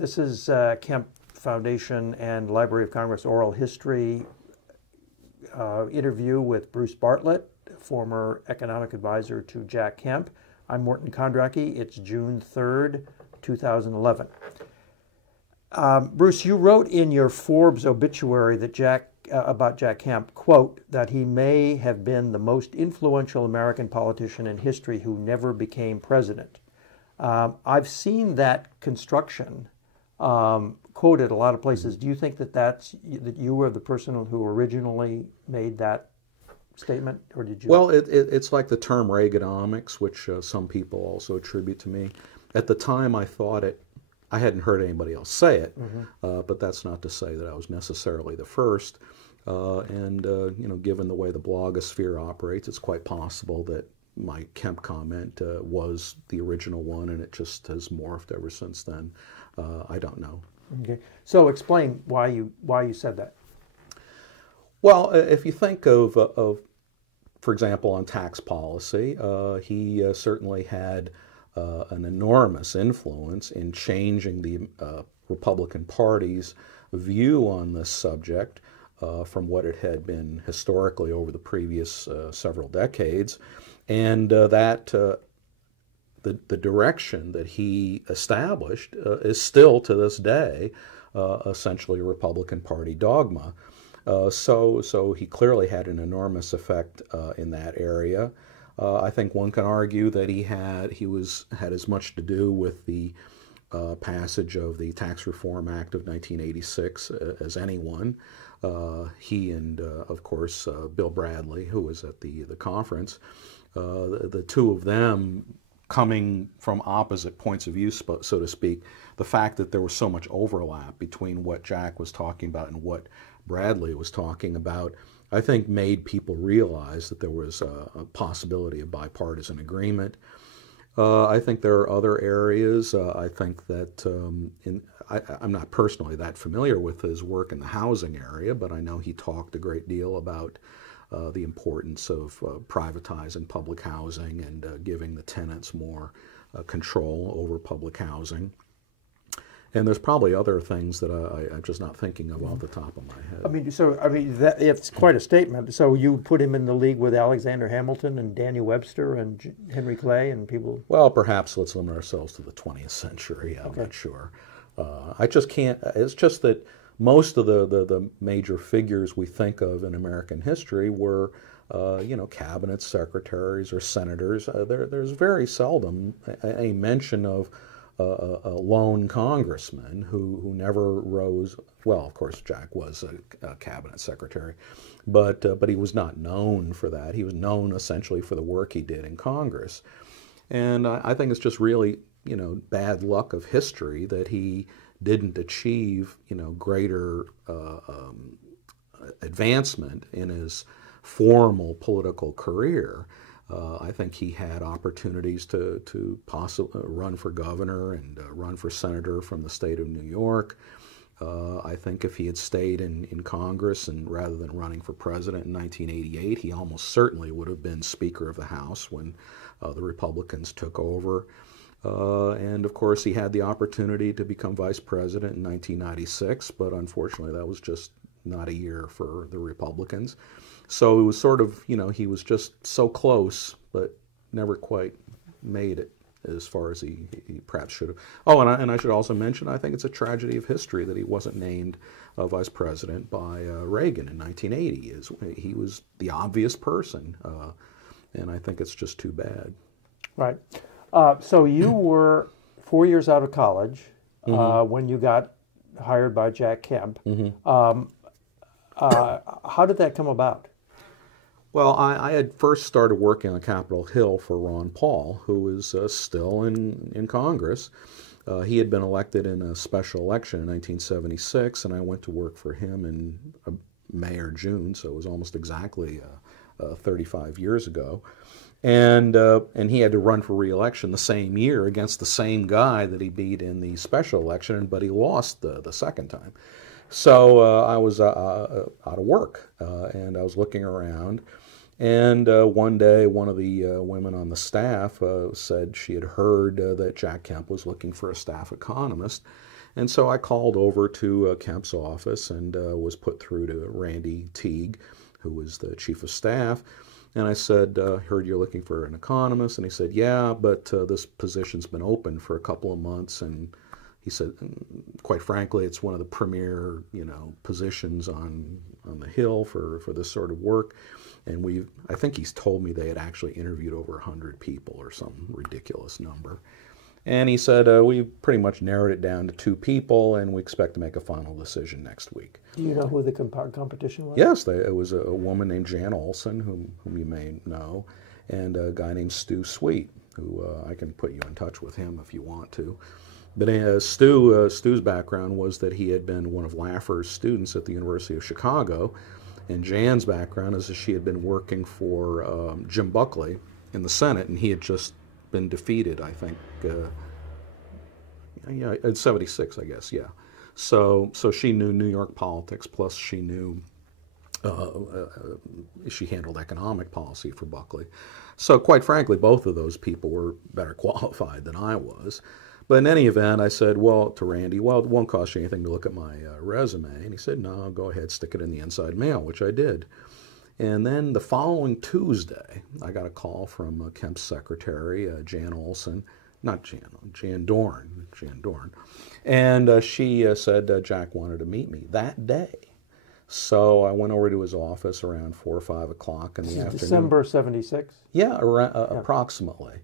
This is Kemp Foundation and Library of Congress Oral History interview with Bruce Bartlett, former economic advisor to Jack Kemp. I'm Morton Kondracki. It's June 3rd, 2011. Bruce, you wrote in your Forbes obituary that about Jack Kemp, quote, that he may have been the most influential American politician in history who never became president. I've seen that construction quoted a lot of places. Do you think that you were the person who originally made that statement, or did you? Well, it's like the term Reaganomics, which some people also attribute to me. At the time, I thought it. I hadn't heard anybody else say it, but that's not to say that I was necessarily the first. Given the way the blogosphere operates, it's quite possible that my Kemp comment was the original one, and it just has morphed ever since then. I don't know. Okay, so explain why you said that. Well, if you think of for example, on tax policy, he certainly had an enormous influence in changing the Republican Party's view on this subject from what it had been historically over the previous several decades, and the direction that he established is still to this day essentially a Republican Party dogma. So he clearly had an enormous effect in that area. I think one can argue that he had as much to do with the passage of the Tax Reform Act of 1986 as anyone. He and, of course, Bill Bradley, who was at the conference, the two of them coming from opposite points of view, so to speak, the fact that there was so much overlap between what Jack was talking about and what Bradley was talking about, I think made people realize that there was a possibility of bipartisan agreement. I think there are other areas. I think that I'm not personally that familiar with his work in the housing area, but I know he talked a great deal about the importance of privatizing public housing and giving the tenants more control over public housing. And there's probably other things that I'm just not thinking of off the top of my head. It's quite a statement. So you put him in the league with Alexander Hamilton and Daniel Webster and Henry Clay and people? Well, perhaps let's limit ourselves to the 20th century. I'm not sure. I just can't. It's just that most of the major figures we think of in American history were, cabinet secretaries or senators. There's very seldom a mention of a lone congressman who never rose. Well, of course, Jack was a cabinet secretary, but he was not known for that. He was known essentially for the work he did in Congress, and I think it's just really bad luck of history that he didn't achieve greater advancement in his formal political career. I think he had opportunities to possibly run for governor and run for senator from the state of New York. I think if he had stayed in Congress and rather than running for president in 1988, he almost certainly would have been Speaker of the House when the Republicans took over. And of course, he had the opportunity to become vice president in 1996, but unfortunately, that was just not a year for the Republicans. So it was sort of, he was just so close, but never quite made it as far as he perhaps should have. Oh, and I should also mention, I think it's a tragedy of history that he wasn't named vice president by Reagan in 1980. He was the obvious person, and I think it's just too bad. Right. So you were 4 years out of college when you got hired by Jack Kemp. How did that come about? Well, I had first started working on Capitol Hill for Ron Paul, who was still in Congress. He had been elected in a special election in 1976, and I went to work for him in May or June, so it was almost exactly 35 years ago. And he had to run for re-election the same year against the same guy that he beat in the special election, but he lost the second time. So I was out of work, and I was looking around, And one day, one of the women on the staff said she had heard that Jack Kemp was looking for a staff economist. And so I called over to Kemp's office and was put through to Randy Teague, who was the chief of staff. And I said, heard you're looking for an economist. And he said, yeah, but this position's been open for a couple of months. And he said, quite frankly, it's one of the premier, positions on the Hill for this sort of work. And I think he's told me they had actually interviewed over 100 people or some ridiculous number. And he said, we pretty much narrowed it down to 2 people, and we expect to make a final decision next week. Do you know who the competition was? Yes, it was a woman named Jan Olson, whom you may know, and a guy named Stu Sweet, who I can put you in touch with him if you want to. But Stu's background was that he had been one of Laffer's students at the University of Chicago, and Jan's background is that she had been working for Jim Buckley in the Senate, and he had just been defeated, I think, in 76, I guess, yeah. So she knew New York politics, plus she knew, she handled economic policy for Buckley. So quite frankly, both of those people were better qualified than I was. But in any event, I said, to Randy, it won't cost you anything to look at my resume. And he said, no, go ahead, stick it in the inside mail, which I did. And then the following Tuesday, I got a call from Kemp's secretary, Jan Olson, Jan Dorn. And she said Jack wanted to meet me that day. So I went over to his office around 4 or 5 o'clock in the afternoon. December 76? Yeah, approximately.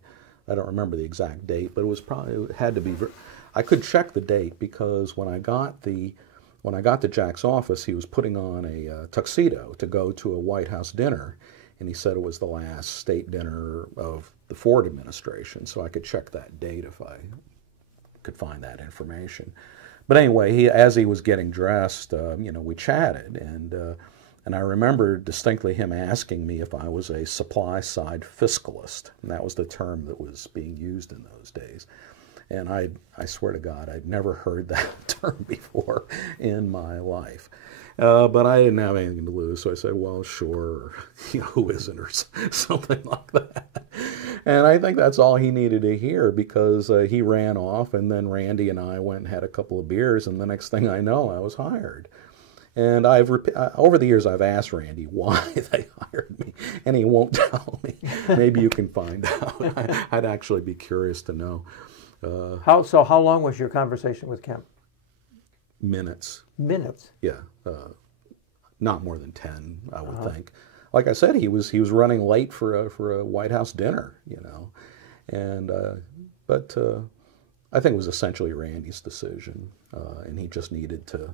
I don't remember the exact date, but it had to be. I could check the date because when I got to Jack's office, he was putting on a tuxedo to go to a White House dinner, and he said it was the last state dinner of the Ford administration. So I could check that date if I could find that information. But anyway, as he was getting dressed, we chatted, and I remember distinctly him asking me if I was a supply-side fiscalist, and that was the term that was being used in those days. And I swear to God, I'd never heard that term before in my life. But I didn't have anything to lose, so I said, well, sure, who isn't, or something like that. And I think that's all he needed to hear, because he ran off, and then Randy and I went and had a couple of beers, and the next thing I know, I was hired. And over the years, I've asked Randy why they hired me, and he won't tell me. Maybe you can find out. I'd actually be curious to know. How long was your conversation with Kemp? Minutes. Minutes? Yeah, not more than 10, I would think. Like I said, he was running late for a White House dinner, and but I think it was essentially Randy's decision, and he just needed to,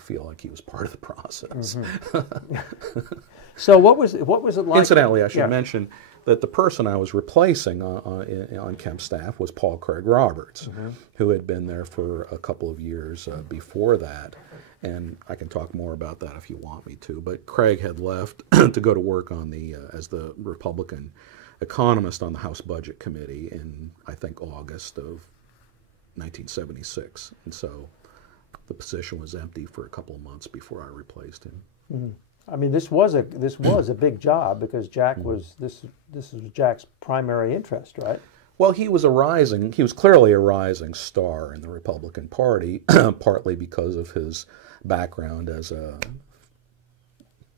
feel like he was part of the process. Mm-hmm. So what was it like? Incidentally, I should mention that the person I was replacing on Kemp's staff was Paul Craig Roberts, who had been there for a couple of years before that. And I can talk more about that if you want me to. But Craig had left to go to work as the Republican economist on the House Budget Committee in, I think, August of 1976. And so the position was empty for a couple of months before I replaced him. Mm-hmm. I mean, this was a big job, because Jack was this was Jack's primary interest, right? Well, he was clearly a rising star in the Republican Party, partly because of his background as a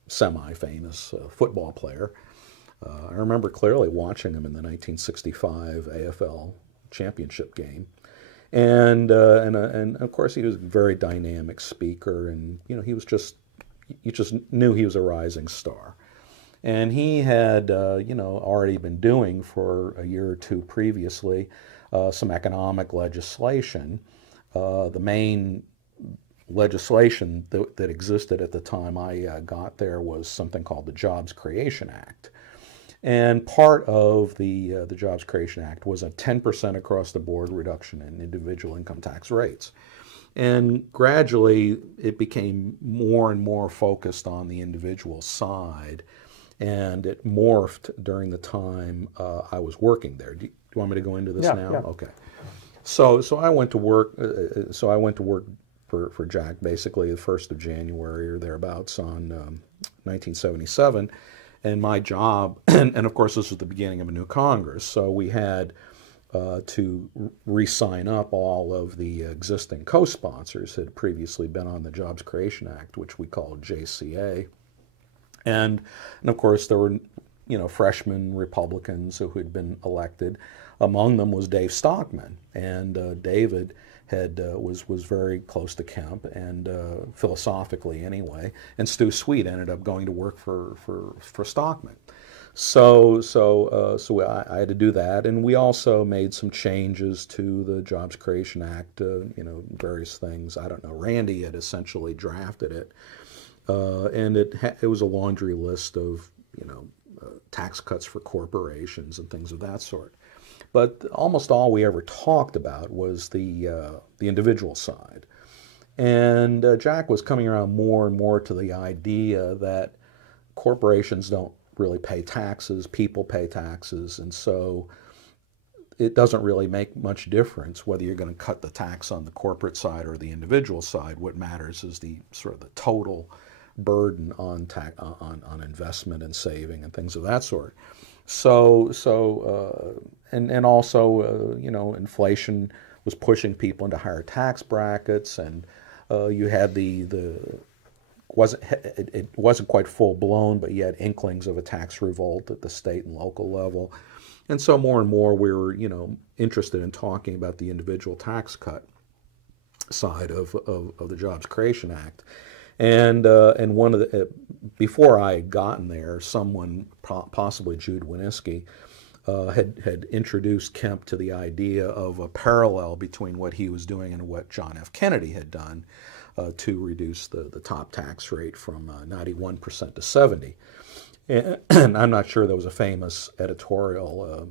semi-famous football player. I remember clearly watching him in the 1965 AFL championship game. And of course, he was a very dynamic speaker, and you just knew he was a rising star. And he had, already been doing for a year or two previously some economic legislation. The main legislation that existed at the time I got there was something called the Jobs Creation Act. And part of the Jobs Creation Act was a 10% across the board reduction in individual income tax rates. And gradually, it became more and more focused on the individual side, and it morphed during the time I was working there. Do you want me to go into this now? Yeah. Okay. So I went to work. I went to work for Jack basically the 1st of January or thereabouts on 1977, and my job, and of course this was the beginning of a new Congress, so we had to re-sign up all of the existing co-sponsors who had previously been on the Jobs Creation Act, which we called JCA. And of course there were, freshman Republicans who had been elected. Among them was Dave Stockman, and David was very close to Kemp, and philosophically anyway. And Stu Sweet ended up going to work for Stockman. So I had to do that, and we also made some changes to the Jobs Creation Act, various things. I don't know. Randy had essentially drafted it, and it was a laundry list of tax cuts for corporations and things of that sort. But almost all we ever talked about was the individual side, and Jack was coming around more and more to the idea that corporations don't really pay taxes, people pay taxes, and so it doesn't really make much difference whether you're going to cut the tax on the corporate side or the individual side. What matters is the sort of the total burden on investment and saving and things of that sort. And also inflation was pushing people into higher tax brackets, and you had it wasn't quite full blown, but you had inklings of a tax revolt at the state and local level. And so more and more we were, interested in talking about the individual tax cut side of the Jobs Creation Act. And one of the before I had gotten there, someone, possibly Jude Whiskey, had introduced Kemp to the idea of a parallel between what he was doing and what John F. Kennedy had done to reduce the top tax rate from 91% to 70%. And I'm not sure there was a famous editorial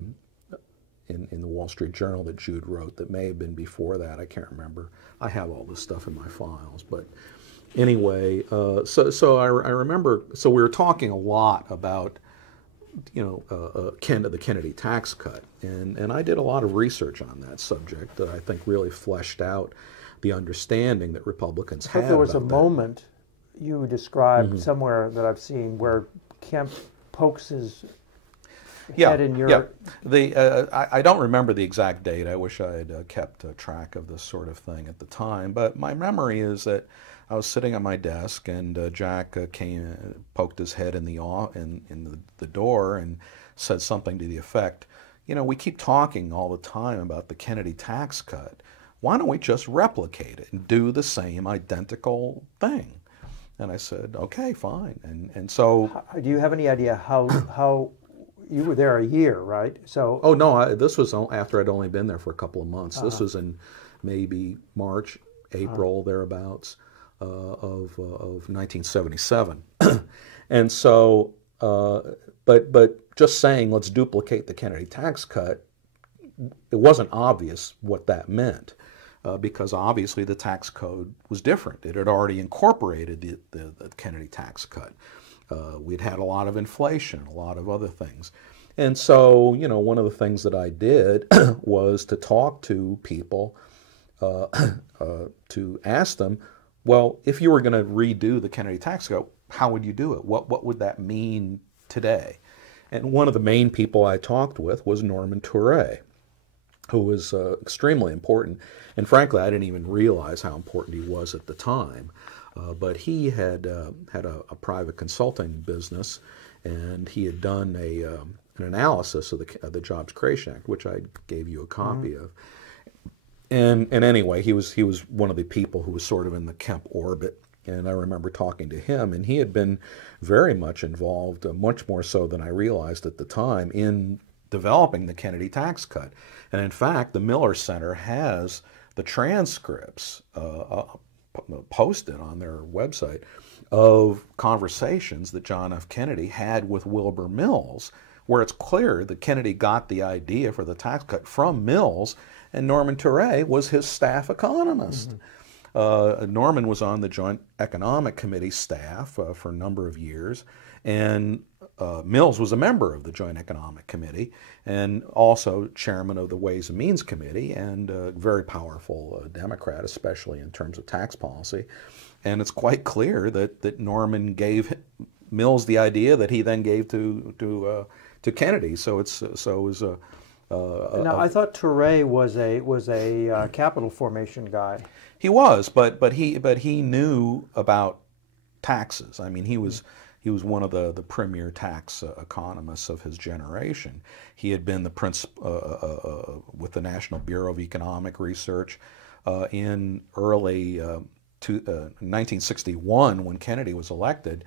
in the Wall Street Journal that Jude wrote that may have been before that. I can't remember. I have all this stuff in my files, but anyway, so I remember. So we were talking a lot about the Kennedy tax cut, and I did a lot of research on that subject that I think really fleshed out the understanding that Republicans had. But there was a about moment you described somewhere that I've seen where Kemp pokes his head in your... Yeah. I don't remember the exact date. I wish I had kept track of this sort of thing at the time. But my memory is that I was sitting at my desk, and Jack poked his head in the door and said something to the effect, we keep talking all the time about the Kennedy tax cut. Why don't we just replicate it and do the same identical thing? And I said, okay, fine. And so... Do you have any idea how you were there a year, right? So... Oh, no, this was after I'd only been there for a couple of months. This was in maybe March, April, thereabouts, of 1977. And so, but just saying, let's duplicate the Kennedy tax cut, it wasn't obvious what that meant. Because obviously the tax code was different. It had already incorporated the Kennedy tax cut. We'd had a lot of inflation, a lot of other things. And so, one of the things that I did was to talk to people, to ask them, well, if you were going to redo the Kennedy tax code, how would you do it? What would that mean today? And one of the main people I talked with was Norman Touré, who was extremely important. And frankly, I didn't even realize how important he was at the time. But he had a private consulting business, and he had done an analysis of the Jobs Creation Act, which I gave you a copy of. And anyway, he was one of the people who was sort of in the Kemp orbit. And I remember talking to him, and he had been very much involved, much more so than I realized at the time, in developing the Kennedy tax cut. And in fact, the Miller Center has the transcripts posted on their website of conversations that John F. Kennedy had with Wilbur Mills, where it's clear that Kennedy got the idea for the tax cut from Mills, and Norman Touré was his staff economist. Norman was on the Joint Economic Committee staff for a number of years, and Mills was a member of the Joint Economic Committee and also chairman of the Ways and Means Committee, and a very powerful Democrat, especially in terms of tax policy. And it's quite clear that Norman gave Mills the idea that he then gave to Kennedy. So it was a. Now, I thought Touré was a capital formation guy. He was, but he knew about taxes. I mean, he was one of the premier tax economists of his generation. He had been the with the National Bureau of Economic Research in early 1961 when Kennedy was elected.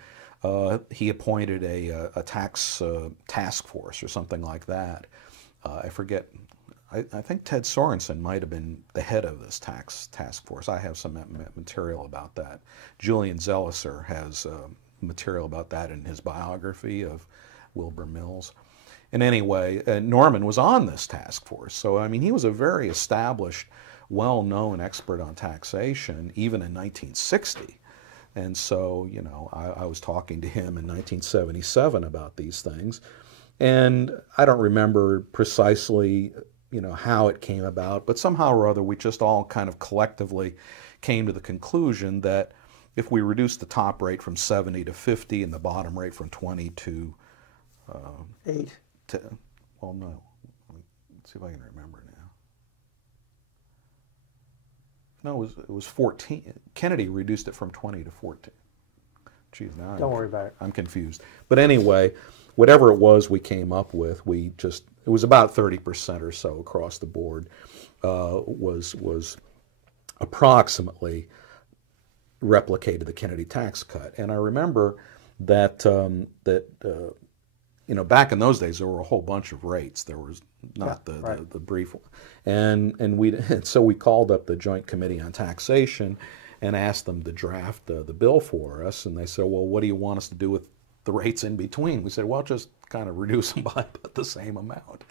He appointed a tax task force or something like that. I forget. I think Ted Sorensen might have been the head of this task force. I have some material about that. Julian Zelizer has material about that in his biography of Wilbur Mills. And anyway, Norman was on this task force. So, I mean, he was a very established, well-known expert on taxation, even in 1960. And so, you know, I was talking to him in 1977 about these things. And I don't remember precisely, you know, how it came about, but somehow or other we just all kind of collectively came to the conclusion that if we reduce the top rate from 70 to 50 and the bottom rate from 20 to 8 to, well, no, let's see if I can remember now. No, it was 14. Kennedy reduced it from 20 to 14. Geez, now don't worry about it. I'm confused. But anyway, whatever it was we came up with, it was about 30% or so across the board, was approximately replicated the Kennedy tax cut. And I remember that you know, back in those days there were a whole bunch of rates. There was not the brief one. And so we called up the Joint Committee on Taxation and asked them to draft the bill for us. And they said, well, what do you want us to do with the rates in between? We said, well, just kind of reduce them by about the same amount.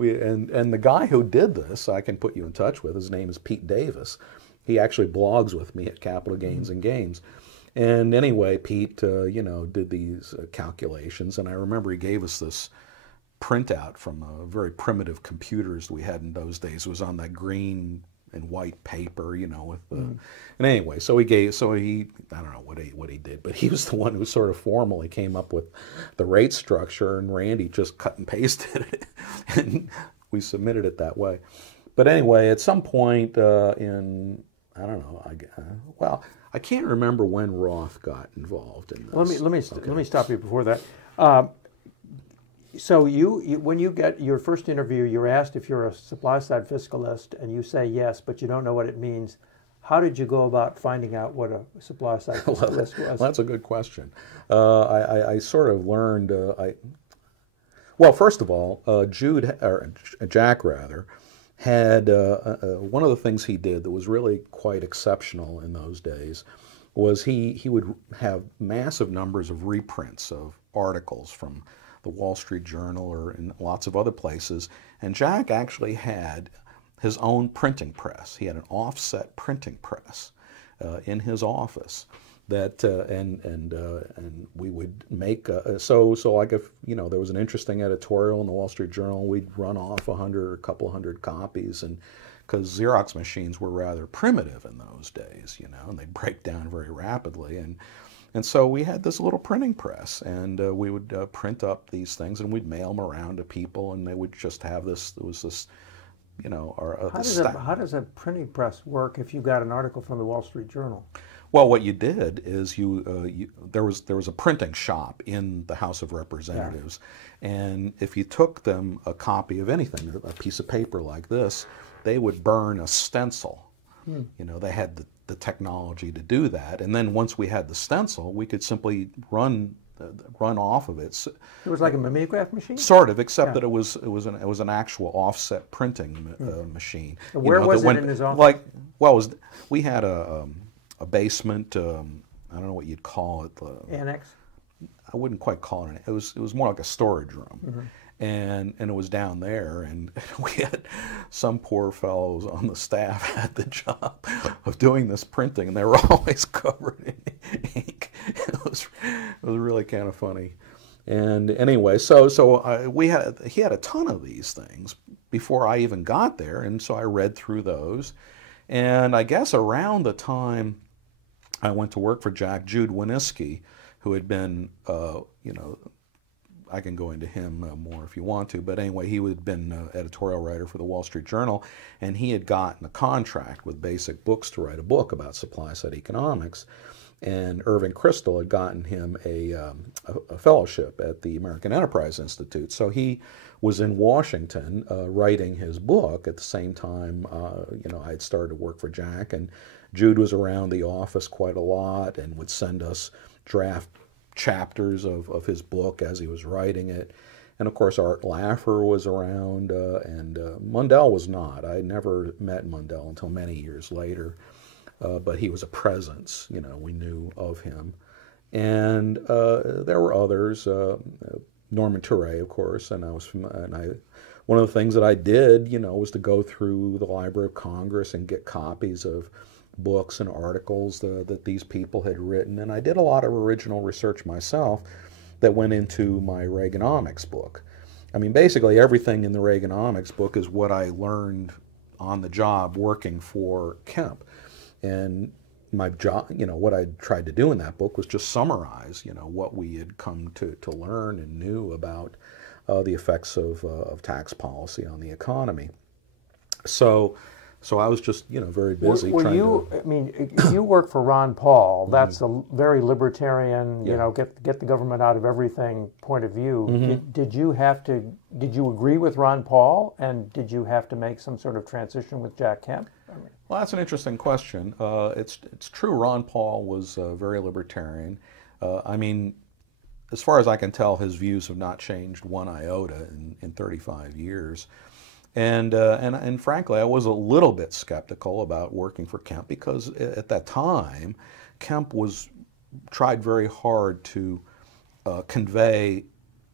And the guy who did this, I can put you in touch with, his name is Pete Davis. He actually blogs with me at Capital Gains and Games. And anyway, Pete, you know, did these calculations, and I remember he gave us this printout from very primitive computers we had in those days. It was on that green and white paper, you know, with the, and anyway, so he, I don't know what he did, but he was the one who sort of formally came up with the rate structure, and Randy just cut and pasted it, and we submitted it that way. But anyway, at some point in, I don't know, well, I can't remember when Roth got involved in this. Let me stop you before that. So when you get your first interview, you're asked if you're a supply-side fiscalist, and you say yes, but you don't know what it means. How did you go about finding out what a supply-side fiscalist was? Well, that's a good question. I sort of learned. Well, first of all, Jack rather, had one of the things he did that was really quite exceptional in those days was he would have massive numbers of reprints of articles from the Wall Street Journal or in lots of other places. And Jack actually had his own printing press. He had an offset printing press in his office. That and we would make so like if you know there was an interesting editorial in the Wall Street Journal, we'd run off a couple hundred copies, and because Xerox machines were rather primitive in those days, you know, and they'd break down very rapidly, and so we had this little printing press, and we would print up these things, and we'd mail them around to people, and they would just have this. There was this, you know, how does a printing press work if you got an article from the Wall Street Journal? Well, what you did is there was a printing shop in the House of Representatives, and if you took them a copy of anything, a piece of paper like this, they would burn a stencil. You know, they had the technology to do that, and then once we had the stencil, we could simply run off of it. It was like a mimeograph machine? Sort of, except that it was an actual offset printing machine. And where was it in his office? We had a basement. I don't know what you'd call it. Annex. I wouldn't quite call it. It was more like a storage room, and it was down there. And we had some poor fellows on the staff at the job of doing this printing, and they were always covered in ink. It was really kind of funny. And anyway, so he had a ton of these things before I even got there, and so I read through those. And I guess around the time I went to work for Jack, Jude Whiskey, who had been, I can go into him more if you want to, but anyway, he had been editorial writer for the Wall Street Journal, and he had gotten a contract with Basic Books to write a book about supply-side economics. And Irving Kristol had gotten him a fellowship at the American Enterprise Institute. So he was in Washington writing his book at the same time, I had started to work for Jack, and Jude was around the office quite a lot and would send us draft chapters of his book as he was writing it. And of course, Art Laffer was around, and Mundell was not. I never met Mundell until many years later. But he was a presence, we knew of him. And there were others, Norman Ture, of course, and one of the things that I did, was to go through the Library of Congress and get copies of books and articles that these people had written. And I did a lot of original research myself that went into my Reaganomics book. I mean, basically everything in the Reaganomics book is what I learned on the job working for Kemp. And my job, what I tried to do in that book was just summarize, what we had come to learn and knew about the effects of tax policy on the economy. So I was just, very busy trying to... I mean, you work for Ron Paul. That's a very libertarian, get the government out of everything point of view. Did you agree with Ron Paul, and did you have to make some sort of transition with Jack Kemp? Well, that's an interesting question. It's true Ron Paul was very libertarian. I mean, as far as I can tell, his views have not changed one iota in 35 years. And frankly, I was a little bit skeptical about working for Kemp because at that time, Kemp tried very hard to convey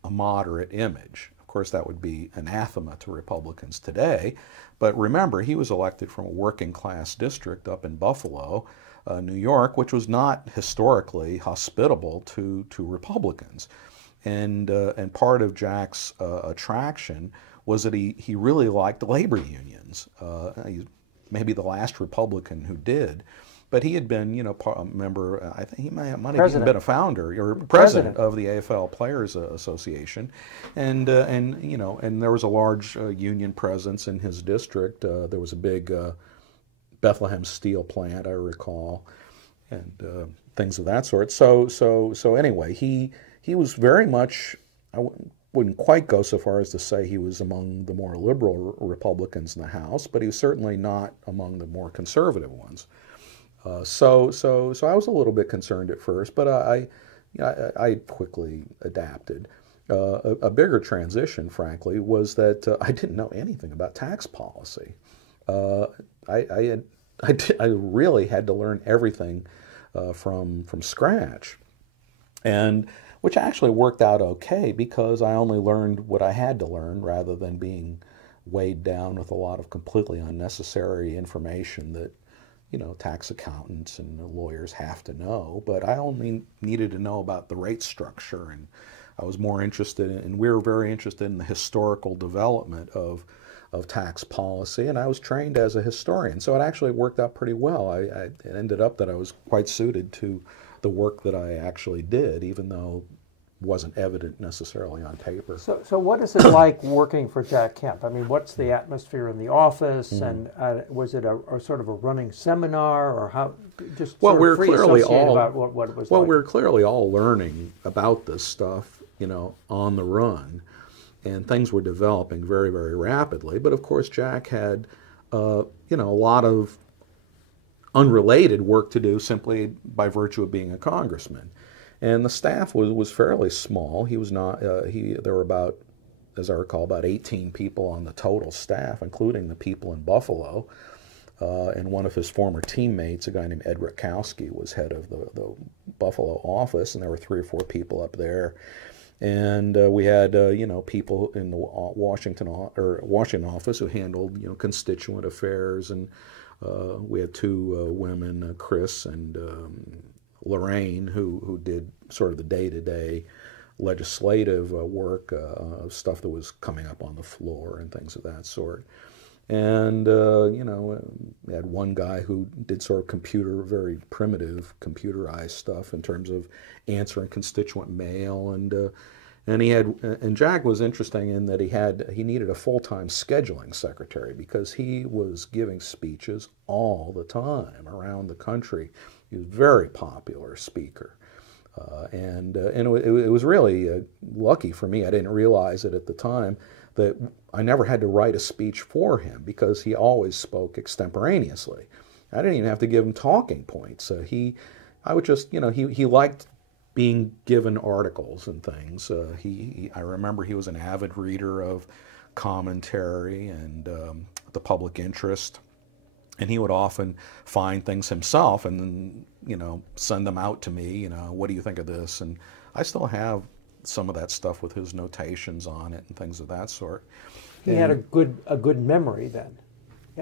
a moderate image. Of course, that would be anathema to Republicans today. But remember, he was elected from a working class district up in Buffalo, New York, which was not historically hospitable to Republicans. And part of Jack's attraction was that he really liked labor unions. He's maybe the last Republican who did. But he had been, a member, I think he might have even been a founder or president of the AFL Players Association. And there was a large union presence in his district. There was a big Bethlehem steel plant, I recall, and things of that sort. So anyway, he was very much, I wouldn't quite go so far as to say he was among the more liberal Republicans in the House, but he was certainly not among the more conservative ones. So I was a little bit concerned at first, but I quickly adapted. A bigger transition, frankly, was that I didn't know anything about tax policy. I really had to learn everything from scratch, and which actually worked out okay because I only learned what I had to learn rather than being weighed down with a lot of completely unnecessary information that tax accountants and lawyers have to know, but I only needed to know about the rate structure, and I was more interested in, and we were very interested in the historical development of tax policy, and I was trained as a historian, so it actually worked out pretty well. It ended up that I was quite suited to the work that I actually did, even though wasn't evident necessarily on paper. So what is it like working for Jack Kemp? I mean, what's the atmosphere in the office, and was it a sort of a running seminar, or how? Just well, sort we're of free clearly associate all about what it was well, like. we're clearly all learning about this stuff, on the run, and things were developing very, very rapidly. But of course, Jack had, a lot of unrelated work to do simply by virtue of being a congressman. And the staff was fairly small. He was not. There were about, as I recall, about 18 people on the total staff, including the people in Buffalo. And one of his former teammates, a guy named Ed Rakowski, was head of the Buffalo office, and there were 3 or 4 people up there. And we had people in the Washington office who handled constituent affairs, and we had 2 women, Chris and Lorraine, who did sort of the day-to-day legislative work, stuff that was coming up on the floor and things of that sort. And, we had one guy who did sort of very primitive computerized stuff in terms of answering constituent mail. And Jack was interesting in that he needed a full-time scheduling secretary because he was giving speeches all the time around the country. He was a very popular speaker. And it was really lucky for me. I didn't realize it at the time that I never had to write a speech for him because he always spoke extemporaneously. I didn't even have to give him talking points. He liked being given articles and things. I remember he was an avid reader of commentary and the public interest. And he would often find things himself and then, send them out to me, what do you think of this? And I still have some of that stuff with his notations on it and things of that sort. He had a good memory then.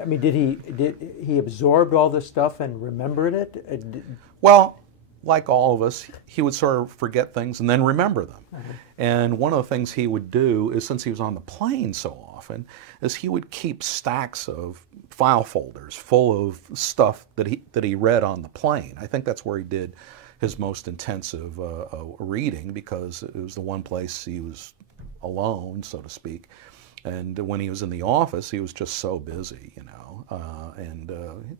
I mean, did he absorb all this stuff and remembered it? Well, like all of us, he would sort of forget things and then remember them. Uh-huh. And one of the things he would do is, since he was on the plane so often, is he would keep stacks of file folders full of stuff that he read on the plane. I think that's where he did his most intensive reading, because it was the one place he was alone, so to speak. And when he was in the office, he was just so busy, and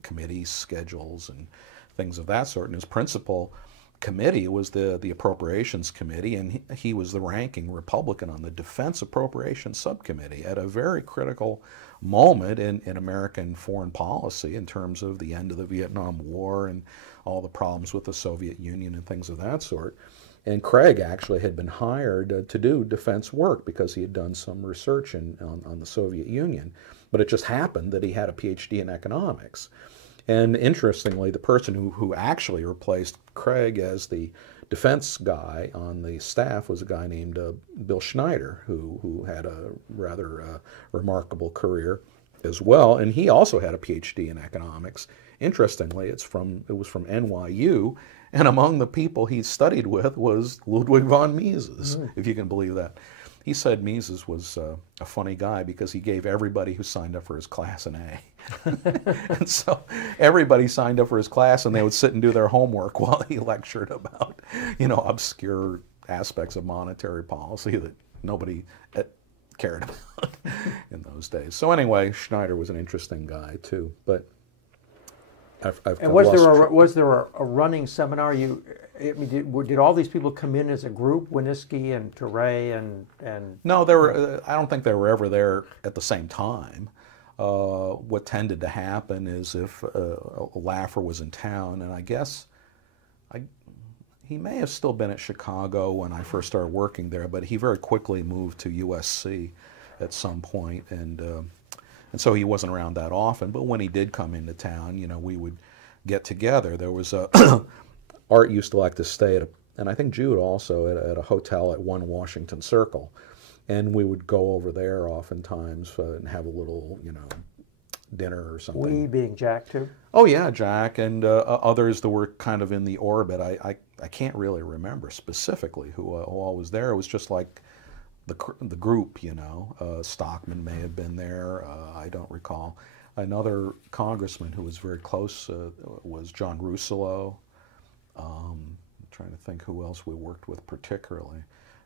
committees, schedules, and things of that sort. And his principal committee was the Appropriations Committee, and he was the ranking Republican on the Defense Appropriations Subcommittee at a very critical moment in American foreign policy in terms of the end of the Vietnam War and all the problems with the Soviet Union and things of that sort. And Craig actually had been hired to do defense work because he had done some research on the Soviet Union. But it just happened that he had a PhD in economics. And interestingly, the person who actually replaced Craig as the defense guy on the staff was a guy named Bill Schneider, who had a rather remarkable career as well. And he also had a PhD in economics. Interestingly, it was from NYU, and among the people he studied with was Ludwig von Mises, if you can believe that. He said Mises was a funny guy because he gave everybody who signed up for his class an A. And so everybody signed up for his class, and they would sit and do their homework while he lectured about, obscure aspects of monetary policy that nobody cared about in those days. So anyway, Schneider was an interesting guy too. But was there a running seminar? Did all these people come in as a group, Whiskey and Teray and? No, there were. I don't think they were ever there at the same time. What tended to happen is if Laffer was in town, and I guess he may have still been at Chicago when I first started working there, but he very quickly moved to USC at some point, and so he wasn't around that often. But when he did come into town, we would get together. There was Art used to like to stay and I think Jude also, at a hotel at 1 Washington Circle. And we would go over there oftentimes and have a little, dinner or something. We being Jack too? Oh yeah, Jack and others that were kind of in the orbit. I can't really remember specifically who all was there. It was just like the group, Stockman may have been there. I don't recall. Another congressman who was very close was John Rousseau. I'm trying to think who else we worked with particularly.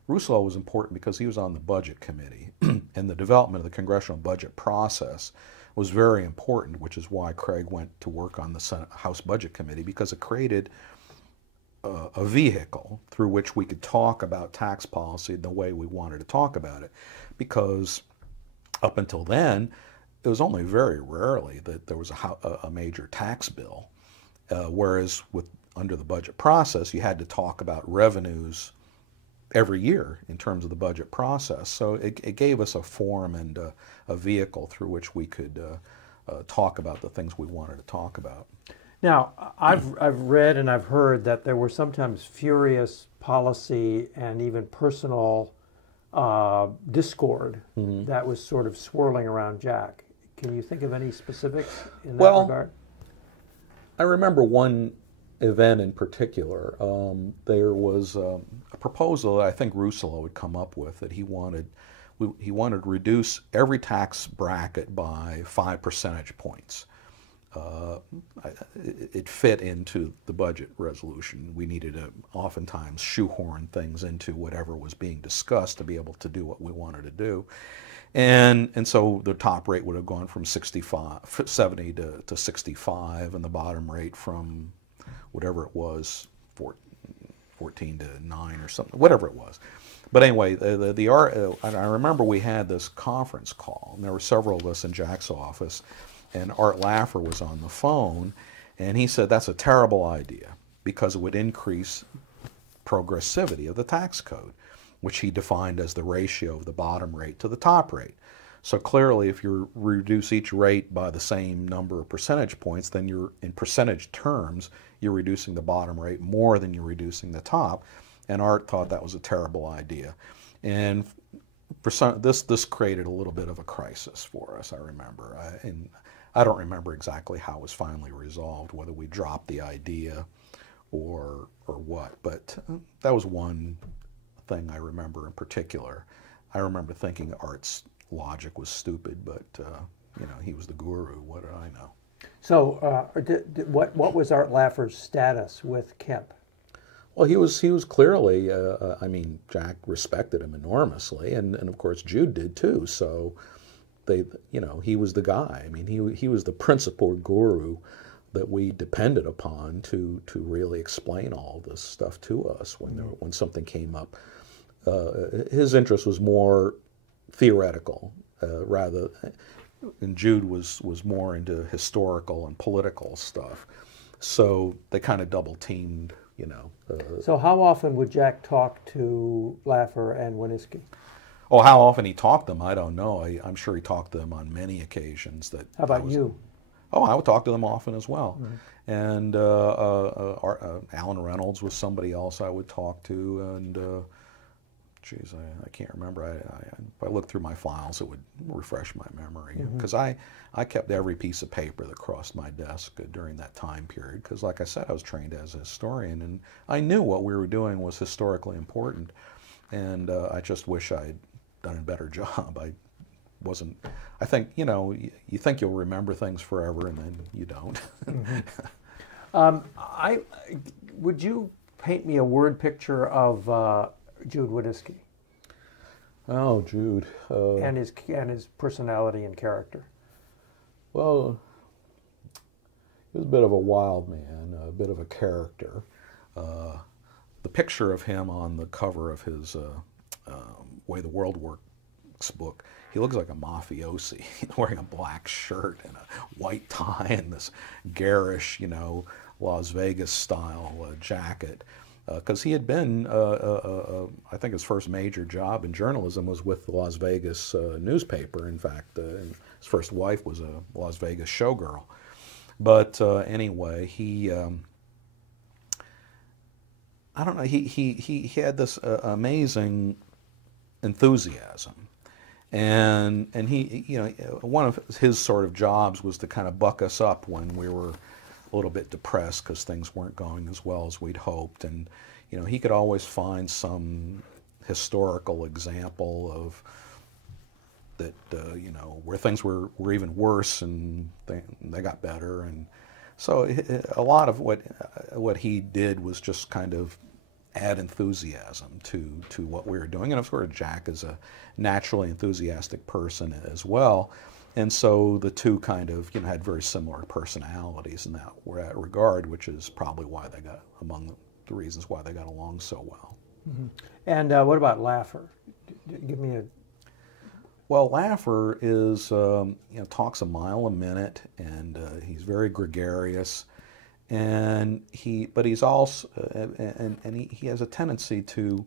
Rousseau was important because he was on the Budget Committee, and the development of the congressional budget process was very important, which is why Craig went to work on the House Budget Committee, because it created a vehicle through which we could talk about tax policy the way we wanted to talk about it. Because up until then, it was only very rarely that there was a major tax bill, whereas under the budget process, you had to talk about revenues every year in terms of the budget process. So it gave us a form and a vehicle through which we could talk about the things we wanted to talk about. Now, I've read and I've heard that there were sometimes furious policy and even personal discord that was sort of swirling around Jack. Can you think of any specifics in that regard? I remember one event in particular. There was a proposal that I think Rousseau had come up with, that he wanted he wanted to reduce every tax bracket by 5 percentage points. It fit into the budget resolution. We needed to oftentimes shoehorn things into whatever was being discussed to be able to do what we wanted to do. And so the top rate would have gone from 70 to 65, and the bottom rate from whatever it was, 14 to 9 or something, whatever it was. But anyway, I remember we had this conference call, and there were several of us in Jack's office, and Art Laffer was on the phone, and he said that's a terrible idea because it would increase progressivity of the tax code, which he defined as the ratio of the bottom rate to the top rate. So clearly, if you reduce each rate by the same number of percentage points, then in percentage terms, you're reducing the bottom rate more than you're reducing the top. And Art thought that was a terrible idea. And for this created a little bit of a crisis for us, I remember. And I don't remember exactly how it was finally resolved, whether we dropped the idea or what. But that was one thing I remember in particular. I remember thinking Art's logic was stupid, but he was the guru. What did I know? So, what was Art Laffer's status with Kemp? Well, he was clearly. Jack respected him enormously, and of course Jude did too. So, he was the guy. I mean, he was the principal guru that we depended upon to really explain all this stuff to us when something came up. His interest was more theoretical, and Jude was more into historical and political stuff. So they kind of double teamed, So how often would Jack talk to Laffer and Whiskey? Oh, how often he talked them, I don't know. I'm sure he talked to them on many occasions. How about you? Oh, I would talk to them often as well. Mm-hmm. And Alan Reynolds was somebody else I would talk to, and I can't remember. If I looked through my files, it would refresh my memory, because I kept every piece of paper that crossed my desk during that time period, because like I said, I was trained as a historian, and I knew what we were doing was historically important, and I just wish I'd done a better job. I think, you think you'll remember things forever, and then you don't. Would you paint me a word picture of Jude Whiskey? Oh, Jude. And his personality and character. Well, he was a bit of a wild man, a bit of a character. The picture of him on the cover of his Way the World Works book, he looks like a mafiosi, wearing a black shirt and a white tie and this garish, Las Vegas style jacket. Because he had been, I think his first major job in journalism was with the Las Vegas newspaper. In fact, his first wife was a Las Vegas showgirl. But anyway, he, I don't know, he had this amazing enthusiasm. And he, one of his sort of jobs was to kind of buck us up when we were a little bit depressed because things weren't going as well as we'd hoped. And, he could always find some historical example of that, where things were even worse and they got better. And so a lot of what he did was just kind of add enthusiasm to what we were doing. And of course, Jack is a naturally enthusiastic person as well. And so the two kind of, had very similar personalities in that regard, which is probably why they got, among the reasons why they got along so well. Mm-hmm. And what about Laffer? Give me a... Well, Laffer is, talks a mile a minute, and he's very gregarious. But he's also, and he has a tendency to,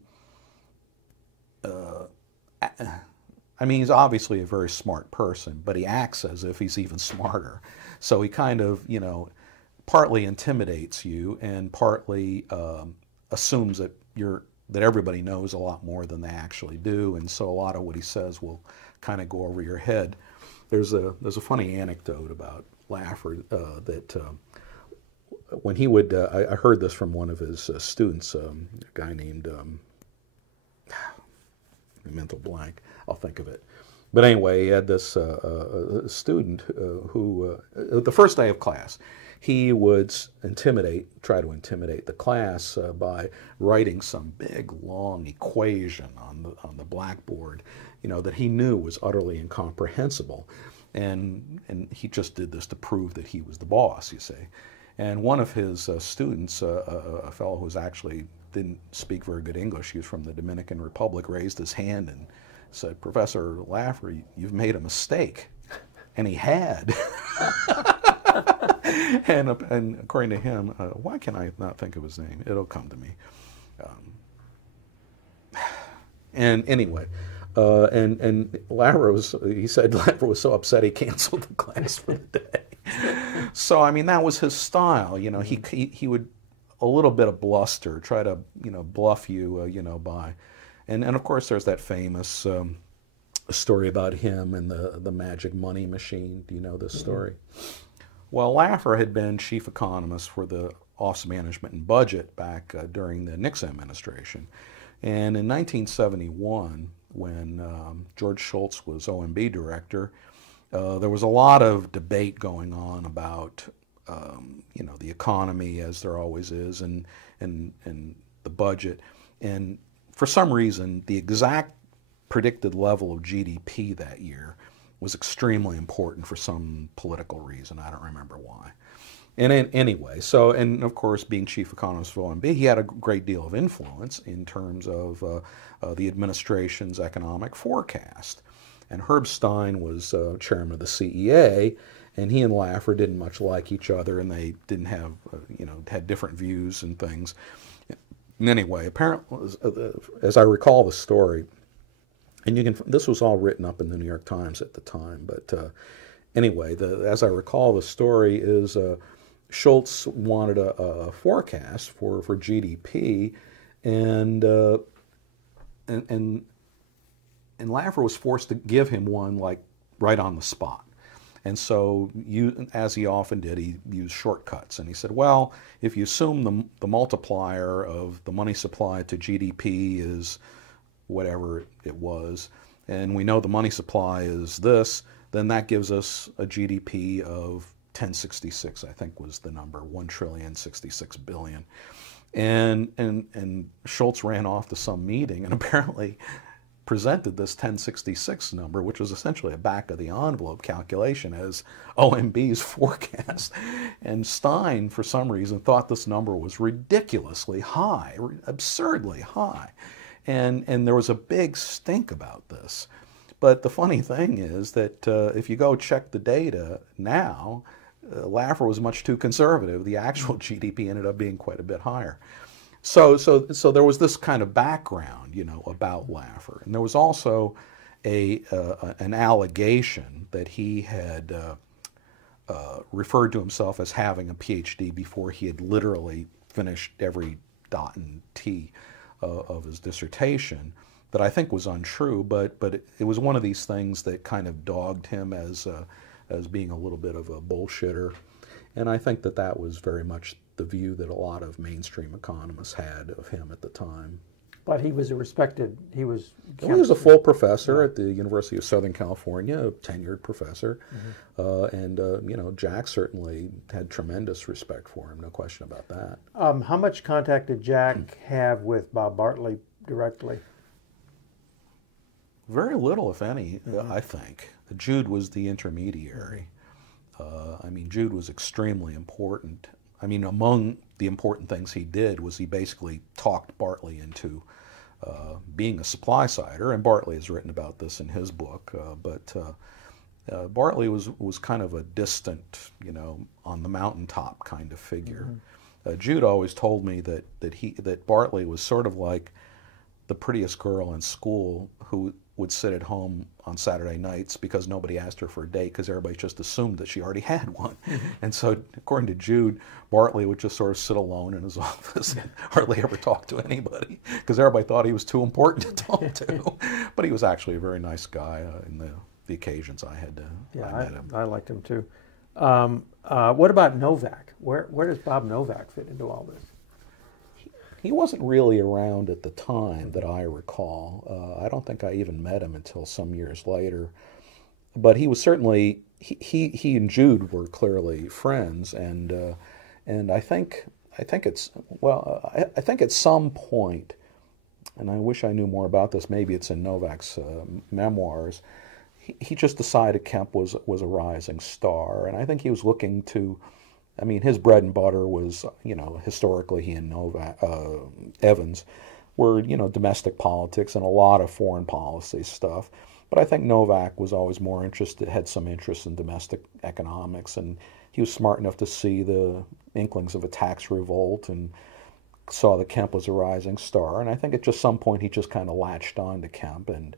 he's obviously a very smart person, but he acts as if he's even smarter. So he kind of, partly intimidates you and partly assumes that everybody knows a lot more than they actually do, and so a lot of what he says will kind of go over your head. There's a funny anecdote about Laffer that. When he would, I heard this from one of his students, a guy named mental blank. I'll think of it. But anyway, he had this student who, the first day of class, he would try to intimidate the class by writing some big, long equation on the blackboard, that he knew was utterly incomprehensible. And he just did this to prove that he was the boss, you see. And one of his students, a fellow who actually didn't speak very good English, he was from the Dominican Republic, raised his hand and said, "Professor Laffer, you've made a mistake." And he had. and according to him, why can I not think of his name? It'll come to me. And anyway, and Laffer he said Laffer was so upset he canceled the class for the day. So, I mean, that was his style. He would, a little bit of bluster, try to, bluff you, by. And of course, there's that famous story about him and the magic money machine. Do you know this story? Well, Laffer had been chief economist for the Office of Management and Budget back during the Nixon administration. And in 1971, when George Shultz was OMB director, there was a lot of debate going on about, the economy, as there always is, and the budget. And for some reason, the exact predicted level of GDP that year was extremely important for some political reason. I don't remember why. And anyway, and of course, being chief economist for OMB, he had a great deal of influence in terms of the administration's economic forecast. And Herb Stein was chairman of the CEA, and he and Laffer didn't much like each other, and they didn't have, had different views and things. And anyway, apparently, as I recall the story, and this was all written up in the New York Times at the time, but anyway, as I recall the story is Schultz wanted a forecast for GDP, and Laffer was forced to give him one like right on the spot. And so, as he often did, he used shortcuts. And he said, well, if you assume the multiplier of the money supply to GDP is whatever it was, and we know the money supply is this, then that gives us a GDP of 1066, I think was the number, 1,066 billion. And Schultz ran off to some meeting and apparently presented this 1066 number, which was essentially a back-of-the-envelope calculation, as OMB's forecast. And Stein, for some reason, thought this number was ridiculously high, absurdly high. And there was a big stink about this. But the funny thing is that if you go check the data now, Laffer was much too conservative. The actual GDP ended up being quite a bit higher. So there was this kind of background, about Laffer, and there was also an allegation that he had referred to himself as having a PhD before he had literally finished every dot and T of his dissertation, that I think was untrue, but it was one of these things that kind of dogged him as being a little bit of a bullshitter, and I think that was very much the view that a lot of mainstream economists had of him at the time. But he was he was a full professor at the University of Southern California, a tenured professor, and Jack certainly had tremendous respect for him, no question about that. How much contact did Jack have with Bob Bartley directly? Very little, if any, I think. Jude was the intermediary. Jude was extremely important. Among the important things he did was he basically talked Bartley into being a supply-sider, and Bartley has written about this in his book, but Bartley was kind of a distant, on the mountaintop kind of figure. Jude always told me that Bartley was sort of like the prettiest girl in school who would sit at home on Saturday nights because nobody asked her for a date because everybody just assumed that she already had one. And so, according to Jude, Bartley would just sort of sit alone in his office and hardly ever talk to anybody because everybody thought he was too important to talk to. But he was actually a very nice guy in the occasions I had I met him. I liked him too. What about Novak? Where does Bob Novak fit into all this? He wasn't really around at the time that I recall. I don't think I even met him until some years later. But he was certainly he and Jude were clearly friends, and I think it's I think at some point, and I wish I knew more about this. Maybe it's in Novak's memoirs. He just decided Kemp was a rising star, and I think he was looking to. I mean, his bread and butter was, historically he and Novak, Evans were, domestic politics and a lot of foreign policy stuff. But I think Novak was always more interested, had some interest in domestic economics, and he was smart enough to see the inklings of a tax revolt and saw that Kemp was a rising star. And I think at just some point he just kind of latched on to Kemp and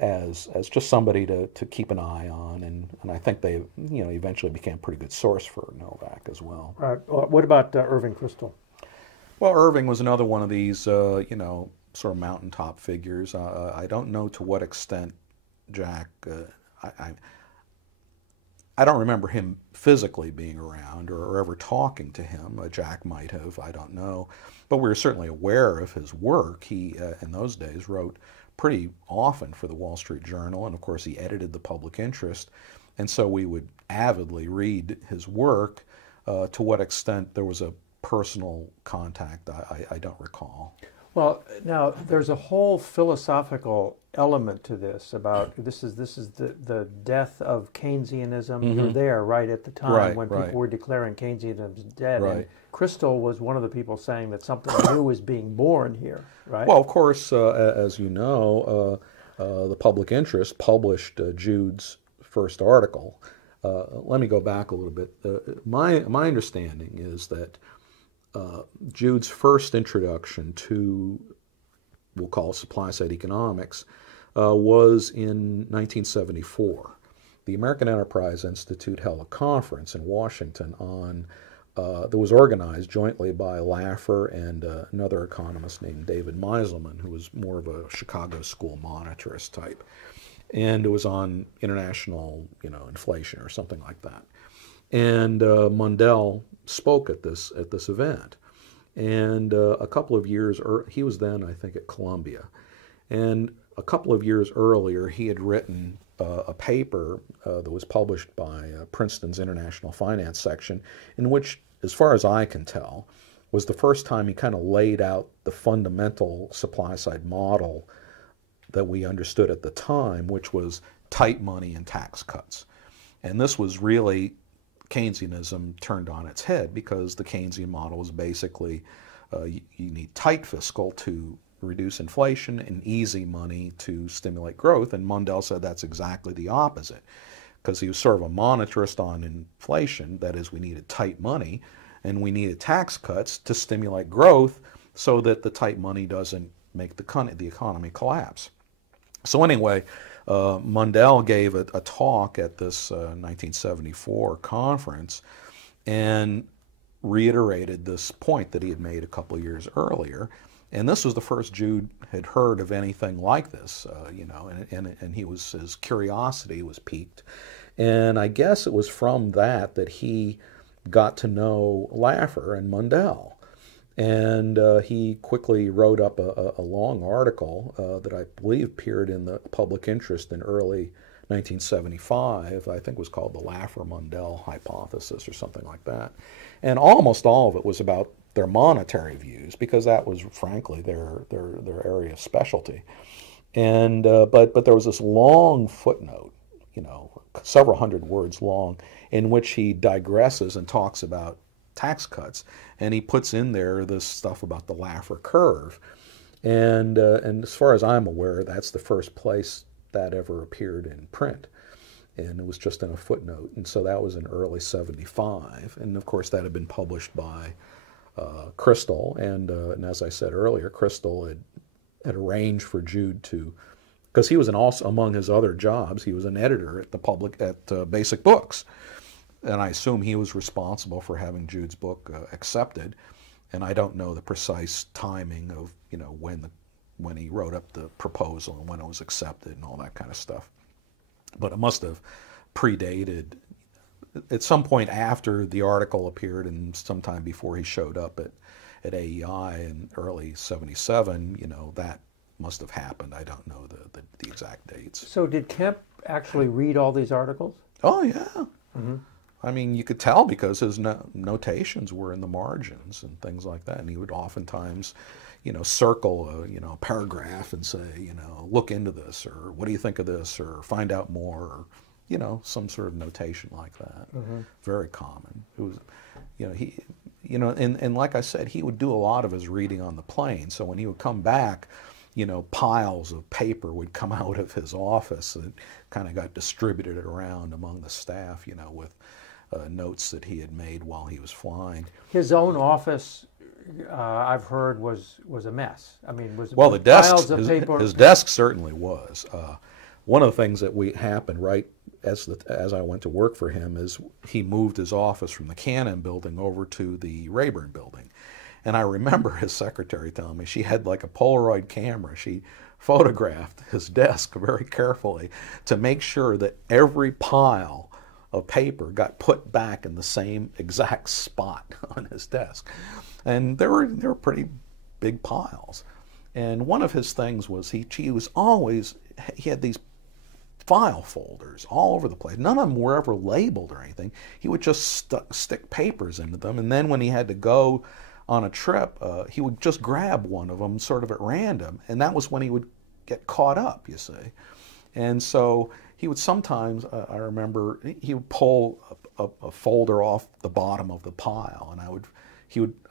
as just somebody to keep an eye on, and I think they eventually became a pretty good source for Novak as well. Right. What about Irving Kristol? Well, Irving was another one of these sort of mountaintop figures. I don't know to what extent Jack. I don't remember him physically being around or ever talking to him. Jack might have. I don't know, but we were certainly aware of his work. He in those days wrote pretty often for the Wall Street Journal, and of course he edited the Public Interest, and so we would avidly read his work. To what extent there was a personal contact, I don't recall. Well, now there's a whole philosophical element to this about this is the death of Keynesianism. Mm-hmm. You're there right at the time when right. people were declaring Keynesianism dead. Right. And Kristol was one of the people saying that something new is being born here, right? Well, of course, as you know, the Public Interest published Jude's first article. Let me go back a little bit. My understanding is that Jude's first introduction to, we'll call supply-side economics, was in 1974. The American Enterprise Institute held a conference in Washington that was organized jointly by Laffer and another economist named David Meiselman, who was more of a Chicago school monetarist type. And it was on international, inflation or something like that. And Mundell spoke at this event. And a couple of years, he was then, I think, at Columbia. And a couple of years earlier, he had written a paper that was published by Princeton's International Finance section, in which, as far as I can tell, was the first time he kind of laid out the fundamental supply-side model that we understood at the time, which was tight money and tax cuts. And this was really Keynesianism turned on its head, because the Keynesian model was basically you need tight fiscal to reduce inflation and easy money to stimulate growth. And Mundell said that's exactly the opposite, because he was sort of a monetarist on inflation. That is, we needed tight money and we needed tax cuts to stimulate growth so that the tight money doesn't make the economy collapse. So anyway, Mundell gave a talk at this 1974 conference and reiterated this point that he had made a couple of years earlier. And this was the first Jude had heard of anything like this, and his curiosity was piqued. And I guess it was from that he got to know Laffer and Mundell. And he quickly wrote up a long article that I believe appeared in the Public Interest in early 1975. I think it was called the Laffer-Mundell Hypothesis or something like that. And almost all of it was about their monetary views, because that was, frankly, their area of specialty. And but there was this long footnote, several hundred words long, in which he digresses and talks about tax cuts, and he puts in there this stuff about the Laffer curve, and as far as I'm aware, that's the first place that ever appeared in print, and it was just in a footnote, and so that was in early '75, and of course that had been published by Kristol, and as I said earlier, Kristol had arranged for Jude to, because he was also, among his other jobs, he was an editor at Basic Books. And I assume he was responsible for having Jude's book accepted, and I don't know the precise timing of when he wrote up the proposal and when it was accepted and all that kind of stuff. But it must have predated at some point after the article appeared and sometime before he showed up at AEI in early '77, you know, that must have happened. I don't know the exact dates. So did Kemp actually read all these articles? Oh, yeah. Mm-hmm. I mean, you could tell because his notations were in the margins and things like that. And he would oftentimes, you know, circle a paragraph and say, you know, look into this, or what do you think of this, or find out more, or, you know, some sort of notation like that. Mm-hmm. Very common. It was, and like I said, he would do a lot of his reading on the plane. So when he would come back, you know, piles of paper would come out of his office and kind of got distributed around among the staff, you know, with notes that he had made while he was flying. His own office, I've heard, was a mess. I mean, the desk, piles of paper. His desk certainly was. One of the things that happened right as I went to work for him is he moved his office from the Cannon building over to the Rayburn building. And I remember his secretary telling me she had like a Polaroid camera. She photographed his desk very carefully to make sure that every pile of paper got put back in the same exact spot on his desk. And there were pretty big piles. And one of his things was he had these file folders all over the place. None of them were ever labeled or anything. He would just stick papers into them, and then when he had to go on a trip, he would just grab one of them sort of at random, and that was when he would get caught up, you see. And so he would sometimes, I remember, he would pull a folder off the bottom of the pile, and I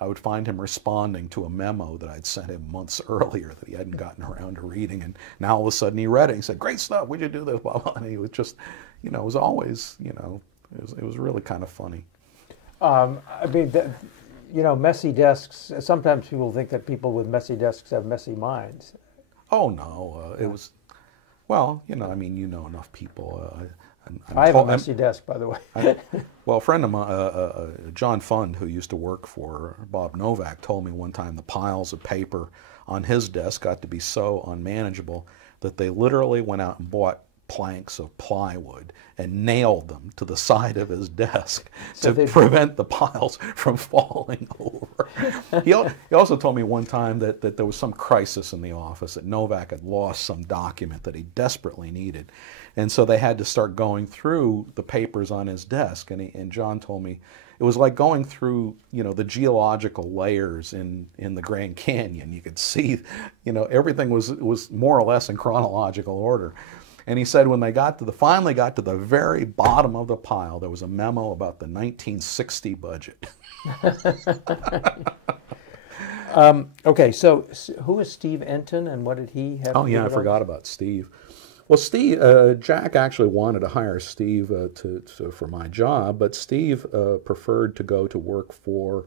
would find him responding to a memo that I'd sent him months earlier that he hadn't gotten around to reading, and now all of a sudden he read it. He said, "Great stuff, would you do this?" Blah, blah. And he was just, you know, it was always, you know, it was really kind of funny. I mean, you know, messy desks, sometimes people think that people with messy desks have messy minds. Oh, no, it was, well, you know, I mean, you know enough people. I have a messy desk, by the way. Well, a friend of mine, John Fund, who used to work for Bob Novak, told me one time the piles of paper on his desk got to be so unmanageable that they literally went out and bought planks of plywood and nailed them to the side of his desk to prevent the piles from falling over. He also told me one time that there was some crisis in the office, that Novak had lost some document that he desperately needed. And so they had to start going through the papers on his desk. And John told me it was like going through, you know, the geological layers in the Grand Canyon. You could see, you know, everything was more or less in chronological order. And he said when they finally got to the very bottom of the pile, there was a memo about the 1960 budget. Okay, so who is Steve Anton, and what did he have? Oh, yeah, I forgot about Steve. Well, Jack actually wanted to hire Steve for my job, but Steve preferred to go to work for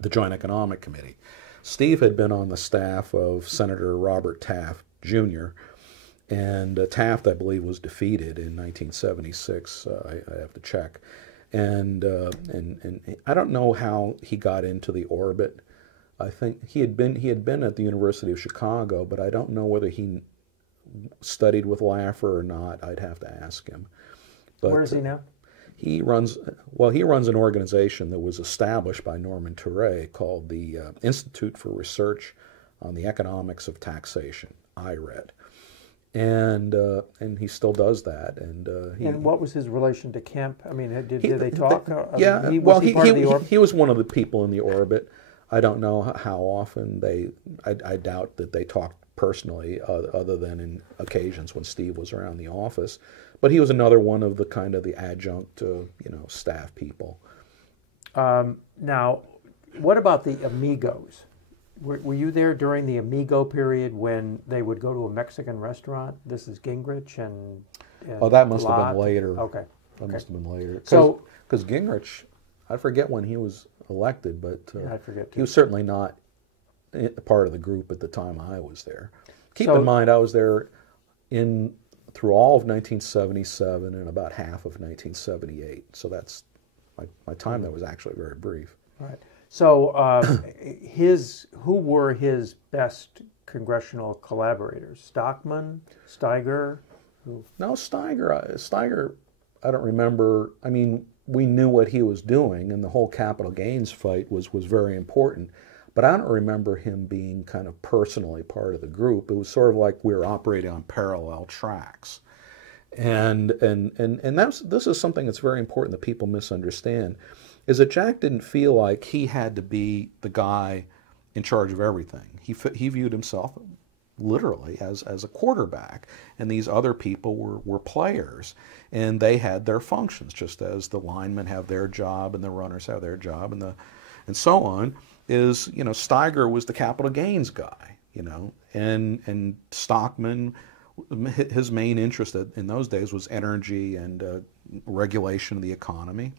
the Joint Economic Committee. Steve had been on the staff of Senator Robert Taft, Jr., and Taft, I believe, was defeated in 1976. I have to check, and I don't know how he got into the orbit. I think he had been at the University of Chicago, but I don't know whether he studied with Laffer or not. I'd have to ask him. But, where is he now? He runs an organization that was established by Norman Ture called the Institute for Research on the Economics of Taxation, IRED. And he still does that. And what was his relation to Kemp? I mean, did they talk? Yeah, he was one of the people in the orbit. I don't know how often I doubt that they talked personally, other than in occasions when Steve was around the office. But he was another one of the kind of the adjunct, staff people. Now, what about the Amigos? Were you there during the Amigo period when they would go to a Mexican restaurant? This is Gingrich and that must have been later. Okay. That must have been later. So, because Gingrich, I forget when he was elected, but I forget too. He was certainly not part of the group at the time I was there. Keep in mind, I was there through all of 1977 and about half of 1978. So that's my time there was actually very brief. Right. So who were his best congressional collaborators? Stockman, Steiger? No, Steiger, I don't remember. I mean, we knew what he was doing, and the whole capital gains fight was very important. but I don't remember him being kind of personally part of the group. It was sort of like we were operating on parallel tracks. And this is something that's very important that people misunderstand, is that Jack didn't feel like he had to be the guy in charge of everything. He viewed himself literally as a quarterback, and these other people were players, and they had their functions, just as the linemen have their job and the runners have their job and so on. Is, you know, Steiger was the capital gains guy, you know, and Stockman, his main interest in those days was energy and regulation of the economy.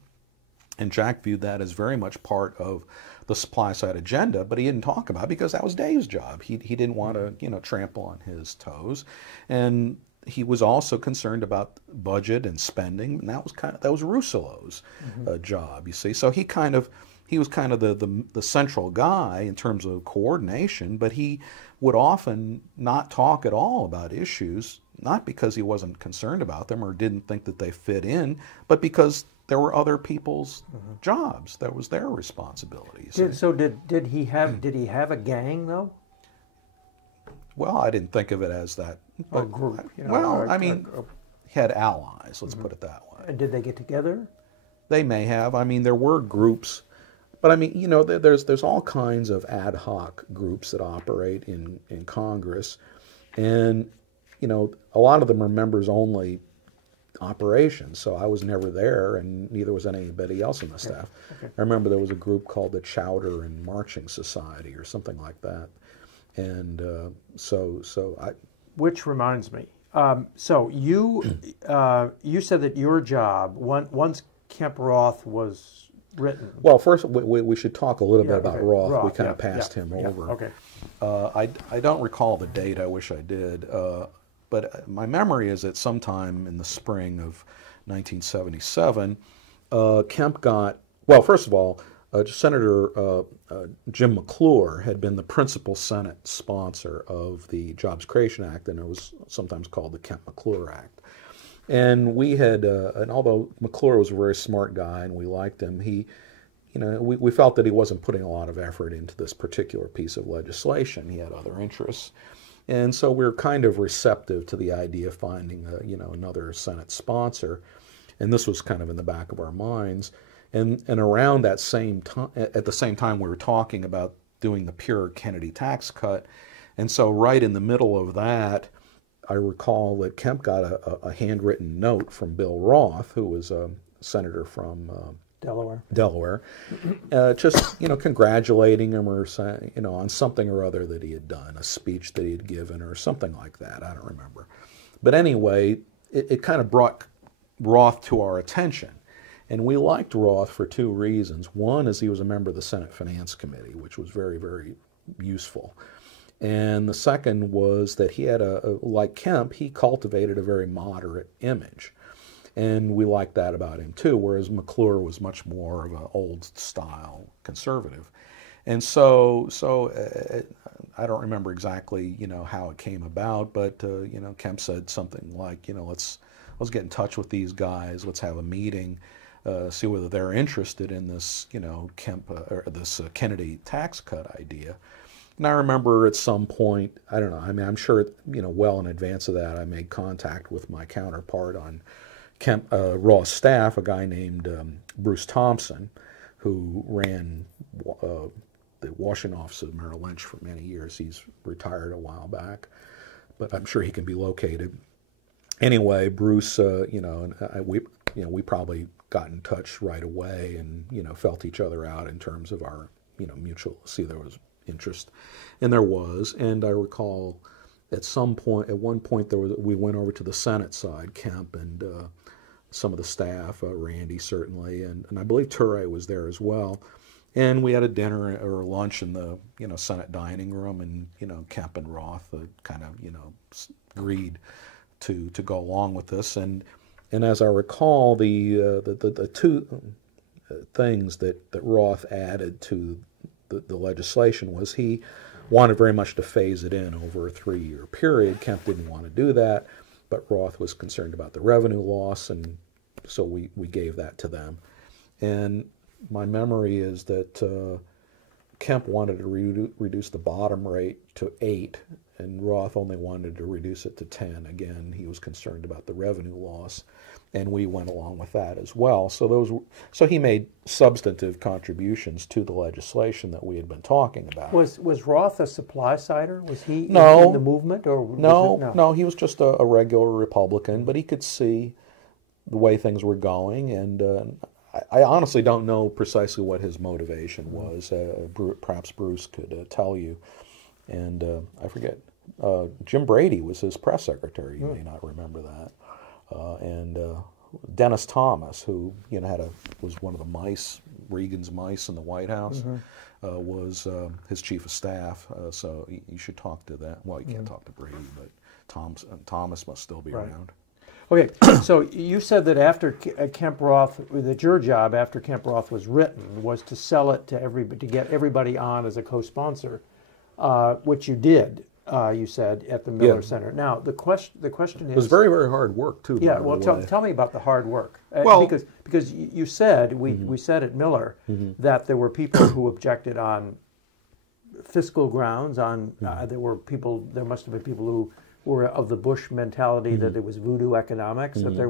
And Jack viewed that as very much part of the supply side agenda, but he didn't talk about it because that was Dave's job. He didn't want to, you know, trample on his toes. And he was also concerned about budget and spending, and that was Russillo's job, you see. So he was kind of the central guy in terms of coordination, but he would often not talk at all about issues, not because he wasn't concerned about them or didn't think that they fit in, but because there were other people's jobs. That was their responsibilities. Did he have a gang though? Well, I didn't think of it as that. A group. You know, well, I mean, he had allies. Let's put it that way. And did they get together? They may have. I mean, there were groups, but I mean, you know, there's all kinds of ad hoc groups that operate in Congress, and you know, a lot of them are members only operations, so I was never there, and neither was anybody else on the staff. Okay. I remember there was a group called the Chowder and Marching Society or something like that, and Which reminds me, so you said that your job, once Kemp Roth was written. Well, first we should talk a little bit about Roth. We kind of passed him over. Okay. I don't recall the date. I wish I did. But my memory is that sometime in the spring of 1977, Kemp got, well, first of all, Senator Jim McClure had been the principal Senate sponsor of the Jobs Creation Act, and it was sometimes called the Kemp-McClure Act. And we had, and although McClure was a very smart guy and we liked him, we felt that he wasn't putting a lot of effort into this particular piece of legislation. He had other interests. And so we were kind of receptive to the idea of finding another Senate sponsor, and this was kind of in the back of our minds. And around that same time, at the same time, we were talking about doing the pure Kennedy tax cut, and so right in the middle of that, I recall that Kemp got a handwritten note from Bill Roth, who was a senator from Delaware, just congratulating him or saying, on something or other that he had done, a speech that he had given or something like that. I don't remember, but anyway, it kind of brought Roth to our attention, and we liked Roth for two reasons. One is he was a member of the Senate Finance Committee, which was very, very useful, and the second was that he had like Kemp, he cultivated a very moderate image. And we liked that about him too, whereas McClure was much more of an old-style conservative. And so I don't remember exactly, how it came about, but Kemp said something like, let's get in touch with these guys, let's have a meeting, see whether they're interested in this, Kemp or this Kennedy tax cut idea. And I remember at some point, I don't know, I mean, I'm sure, well in advance of that, I made contact with my counterpart on Kemp Roth's staff, a guy named Bruce Thompson, who ran the Washington office of Merrill Lynch for many years. He's retired a while back, but I'm sure he can be located. Anyway, Bruce, we probably got in touch right away and felt each other out in terms of our mutual. See, there was interest, and there was, and I recall. At one point, we went over to the Senate side, Kemp and some of the staff, Randy certainly, and I believe Ture was there as well. And we had a dinner or lunch in the Senate dining room, and Kemp and Roth kind of agreed to go along with this. And as I recall, the two things that Roth added to the legislation was he wanted very much to phase it in over a 3-year period. Kemp didn't want to do that, but Roth was concerned about the revenue loss, and so we gave that to them. And my memory is that Kemp wanted to reduce the bottom rate to 8, and Roth only wanted to reduce it to 10. Again, he was concerned about the revenue loss, and we went along with that as well. So he made substantive contributions to the legislation that we had been talking about. Was Roth a supply-sider? Was he in the movement, or no? He was just a regular Republican, but he could see the way things were going, and I honestly don't know precisely what his motivation was. Perhaps Bruce could tell you. And I forget. Jim Brady was his press secretary. You may not remember that. And Dennis Thomas, who was one of the Reagan's mice in the White House, was his chief of staff. So you should talk to that. Well, you can't talk to Brady, but Thomas must still be around. Okay, so you said that after Kemp Roth, that your job after Kemp Roth was written was to sell it to everybody, to get everybody on as a co-sponsor, which you did. You said at the Miller Center. Now the question is, it was very, very hard work too. Yeah, well, tell me about the hard work. Well, because you said we said at Miller that there were people who objected on fiscal grounds. On there must have been people who were of the Bush mentality that it was voodoo economics, that there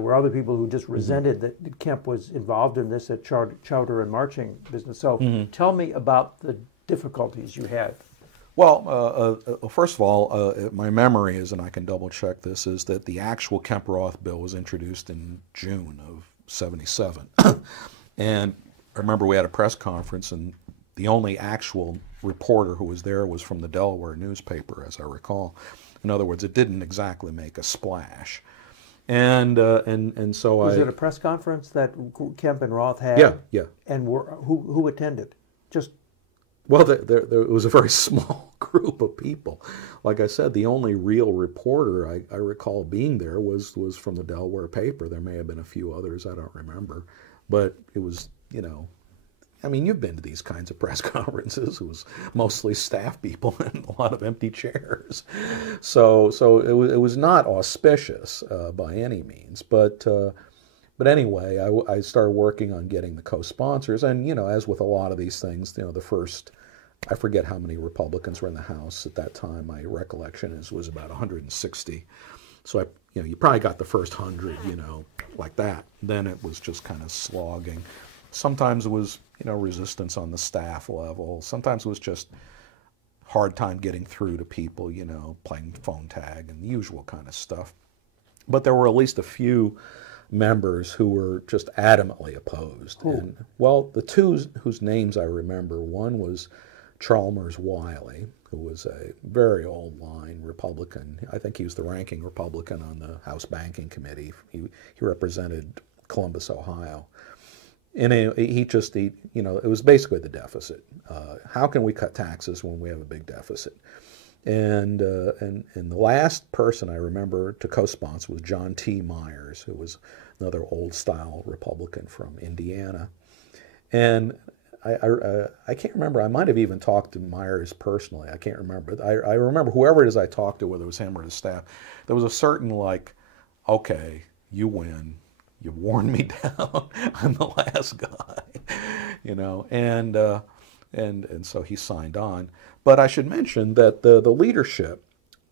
were other people who just resented that Kemp was involved in this at chowder and marching business. So tell me about the difficulties you had. Well, first of all, my memory is, and I can double check this, is that the actual Kemp Roth bill was introduced in June of '77. And I remember we had a press conference, and the only actual reporter who was there was from the Delaware newspaper, as I recall. In other words, it didn't exactly make a splash. And so was it a press conference that Kemp and Roth had? Yeah. And who attended? Well, there was a very small group of people. Like I said, the only real reporter I recall being there was from the Delaware paper. There may have been a few others, I don't remember. But it was, I mean, you've been to these kinds of press conferences. It was mostly staff people and a lot of empty chairs. So it was not auspicious by any means. But anyway, I started working on getting the co-sponsors. And, as with a lot of these things, the first, I forget how many Republicans were in the House at that time. My recollection was about 160. So, you probably got the first 100, like that. Then it was just kind of slogging. Sometimes it was, resistance on the staff level. Sometimes it was just hard time getting through to people, playing phone tag and the usual kind of stuff. But there were at least a few members who were just adamantly opposed. And, well, the two whose names I remember, one was Chalmers Wiley, who was a very old line Republican. I think he was the ranking Republican on the House Banking Committee. He represented Columbus, Ohio. And it was basically the deficit. How can we cut taxes when we have a big deficit? And the last person I remember to co-sponsor was John T. Myers, who was another old-style Republican from Indiana. And I can't remember. I might have even talked to Myers personally. I can't remember. I remember whoever it is I talked to, whether it was him or his staff, there was a certain okay, you win. You worn me down. I'm the last guy, and so he signed on. But I should mention that the leadership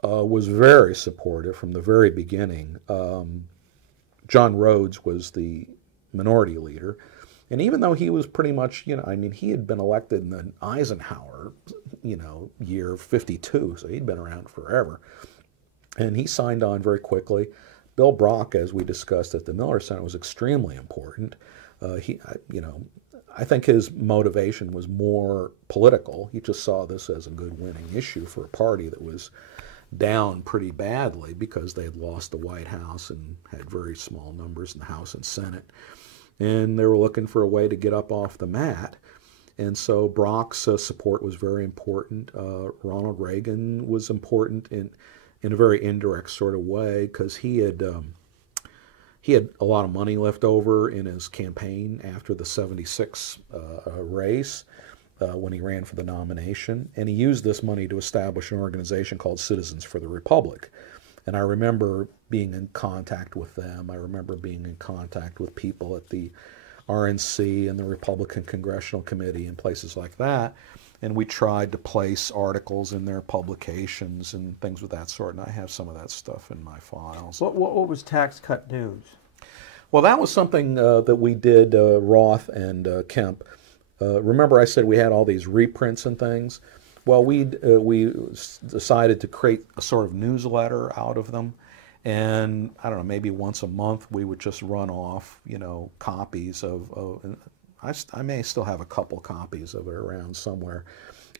was very supportive from the very beginning. John Rhodes was the minority leader, and even though he was pretty much, he had been elected in the Eisenhower, year 52, so he'd been around forever, and he signed on very quickly. Bill Brock, as we discussed at the Miller Center, was extremely important. I think his motivation was more political. He just saw this as a good winning issue for a party that was down pretty badly because they had lost the White House and had very small numbers in the House and Senate. And they were looking for a way to get up off the mat. And so Brock's support was very important. Ronald Reagan was important in a very indirect sort of way, because he had a lot of money left over in his campaign after the '76 race when he ran for the nomination, and he used this money to establish an organization called Citizens for the Republic. And I remember being in contact with them. I remember being in contact with people at the RNC and the Republican Congressional Committee and places like that. And we tried to place articles in their publications and things of that sort. And I have some of that stuff in my files. What was Tax Cut News? Well, that was something that we did, Roth and Kemp. Remember I said we had all these reprints and things? Well, we decided to create a sort of newsletter out of them. And I don't know, maybe once a month we would just run off, copies of I may still have a couple copies of it around somewhere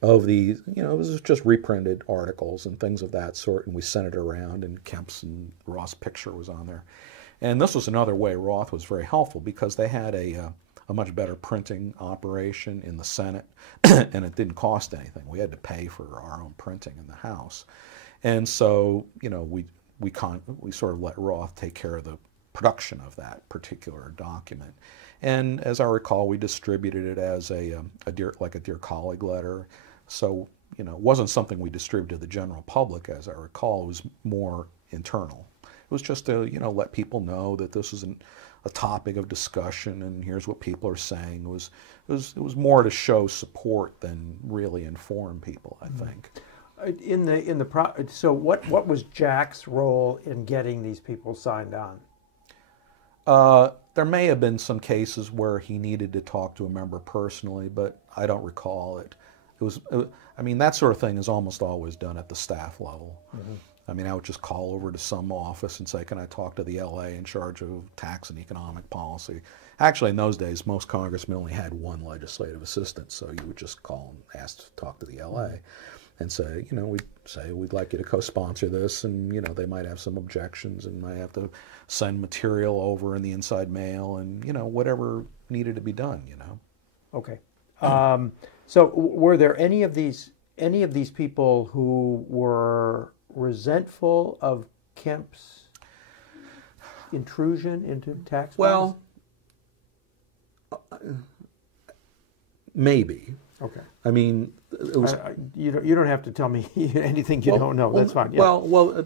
of these, it was just reprinted articles and things of that sort, and we sent it around, and Kemp's and Roth's picture was on there. And this was another way Roth was very helpful, because they had a much better printing operation in the Senate, and it didn't cost anything. We had to pay for our own printing in the House. And so, we sort of let Roth take care of the production of that particular document. And as I recall, we distributed it as a dear colleague letter. So, it wasn't something we distributed to the general public, as I recall. It was more internal. It was just to, let people know that this is a topic of discussion, and here's what people are saying. It was more to show support than really inform people, I think. So what was Jack's role in getting these people signed on? There may have been some cases where he needed to talk to a member personally, but I don't recall it. That sort of thing is almost always done at the staff level. Mm-hmm. I would just call over to some office and say, can I talk to the LA in charge of tax and economic policy? Actually, in those days, most congressmen only had one legislative assistant, so you would just call and ask to talk to the LA. And say, we'd like you to co-sponsor this, and, they might have some objections and might have to send material over in the inside mail, and, whatever needed to be done, Okay. So were there any of these people who were resentful of Kemp's intrusion into tax policy? Well, maybe. Okay. It was, you don't have to tell me anything you don't know. That's fine. Yeah. Well,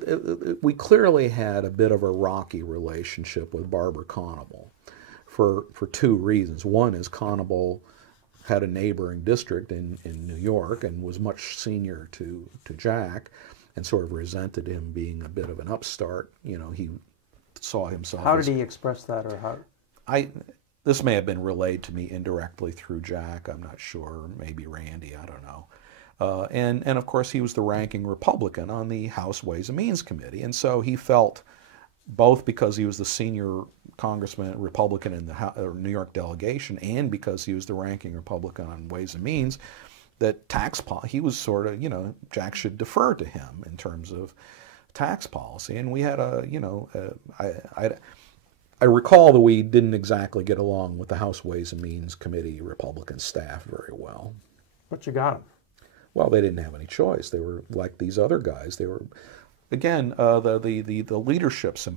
we clearly had a bit of a rocky relationship with Barbara Conable for two reasons. One is Conable had a neighboring district in New York and was much senior to Jack, and sort of resented him being a bit of an upstart. He saw himself. How did he express that, or how? This may have been relayed to me indirectly through Jack. I'm not sure. Maybe Randy. I don't know. And of course, he was the ranking Republican on the House Ways and Means Committee, and so he felt, both because he was the senior congressman Republican in the New York delegation, and because he was the ranking Republican on Ways and Means, that he was sort of, Jack should defer to him in terms of tax policy. And we had I recall that we didn't exactly get along with the House Ways and Means Committee Republican staff very well. But you got them. Well, they didn't have any choice. They were like these other guys. They were, again, the leadership's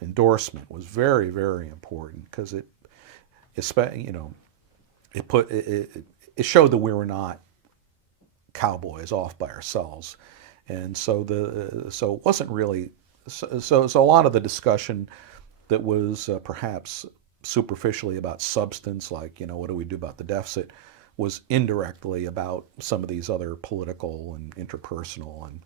endorsement was very, very important, because it showed that we were not cowboys off by ourselves, and so it wasn't really so a lot of the discussion that was perhaps superficially about substance, like, what do we do about the deficit, was indirectly about some of these other political and interpersonal and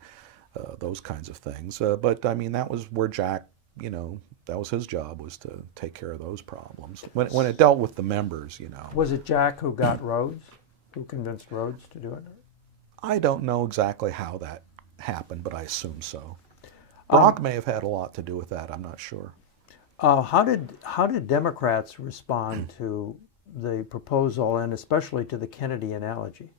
those kinds of things. But that was where Jack, that was his job, was to take care of those problems. When it dealt with the members, Was it Jack who got Rhodes, who convinced Rhodes to do it? I don't know exactly how that happened, but I assume so. Brock may have had a lot to do with that. I'm not sure. How did Democrats respond to the proposal, and especially to the Kennedy analogy?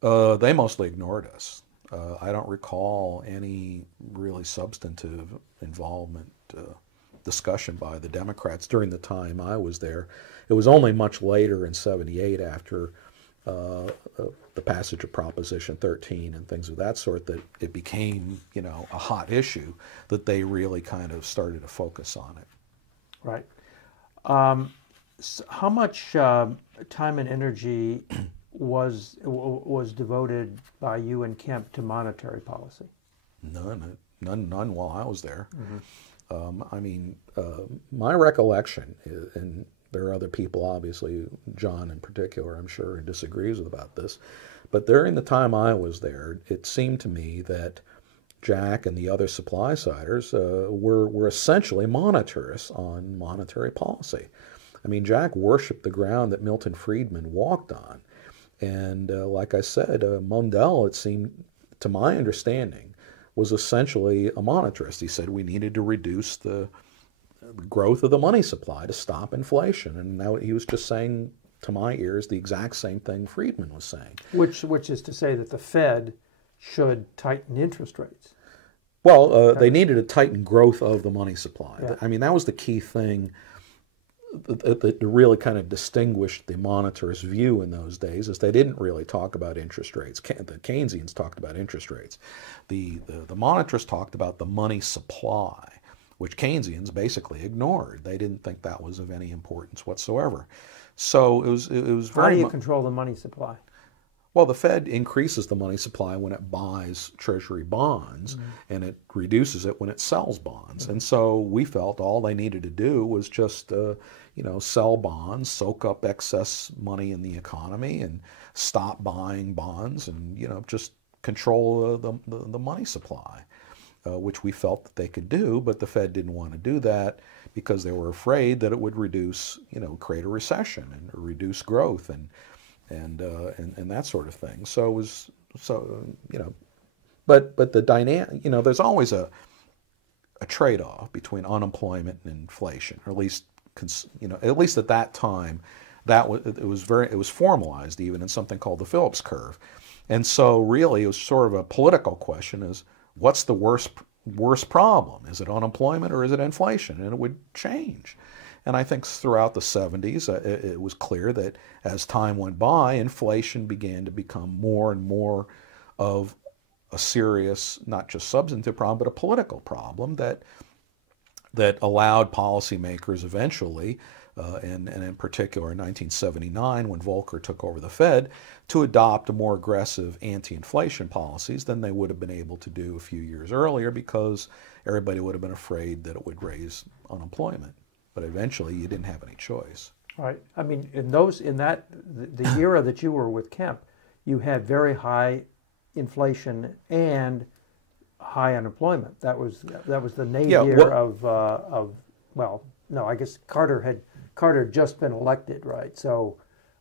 They mostly ignored us. I don't recall any really substantive involvement, discussion by the Democrats during the time I was there. It was only much later in '78, after the passage of Proposition 13 and things of that sort, that it became, a hot issue, that they really kind of started to focus on it. Right. So how much time and energy was devoted by you and Kemp to monetary policy? None while I was there. Mm-hmm. My recollection, and There are other people, obviously, John in particular, I'm sure, who disagrees about this. But during the time I was there, it seemed to me that Jack and the other supply-siders were essentially monetarists on monetary policy. I mean, Jack worshipped the ground that Milton Friedman walked on. And like I said, Mundell, it seemed, to my understanding, was essentially a monetarist. He said we needed to reduce the growth of the money supply to stop inflation. And now he was just saying, to my ears, the exact same thing Friedman was saying. Which is to say that the Fed should tighten interest rates. Well, they needed to tighten growth of the money supply. Yeah. I mean, that was the key thing that really kind of distinguished the monetarist view in those days, is they didn't really talk about interest rates. The Keynesians talked about interest rates. The monetarists talked about the money supply, which Keynesians basically ignored. They didn't think that was of any importance whatsoever. So it was very. How do you control the money supply? Well, the Fed increases the money supply when it buys Treasury bonds, and it reduces it when it sells bonds. And so we felt all they needed to do was just, sell bonds, soak up excess money in the economy, and stop buying bonds, and just control the money supply, which we felt that they could do. But the Fed didn't want to do that because they were afraid that it would reduce, create a recession and reduce growth and that sort of thing. So it was but the dynamic, there's always a trade-off between unemployment and inflation, or at least at that time, it was formalized even in something called the Phillips curve, and so really it was sort of a political question: is what's the worst problem? Is it unemployment or is it inflation? And it would change. And I think throughout the 70s, it was clear that as time went by, inflation began to become more and more of a serious, not just substantive problem, but a political problem that allowed policymakers eventually, and in particular in 1979, when Volcker took over the Fed, to adopt a more aggressive anti-inflation policies than they would have been able to do a few years earlier, because everybody would have been afraid that it would raise unemployment. But eventually, you didn't have any choice. Right. I mean, the era that you were with Kemp, you had very high inflation and high unemployment. That was the nadir of I guess Carter had just been elected, right? So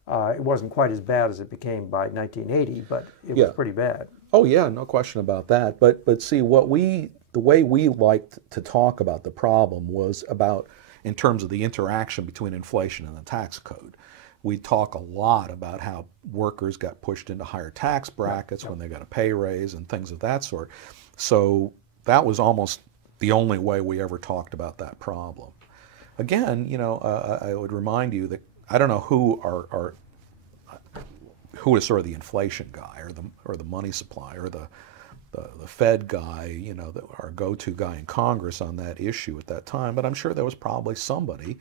it wasn't quite as bad as it became by 1980, but it was pretty bad. Oh yeah, no question about that. But see, the way we liked to talk about the problem was about, in terms of the interaction between inflation and the tax code. We talk a lot about how workers got pushed into higher tax brackets when they got a pay raise and things of that sort. So that was almost the only way we ever talked about that problem. Again, I would remind you that I don't know who is sort of the inflation guy or the money supply or the Fed guy, our go-to guy in Congress on that issue at that time, but I'm sure there was probably somebody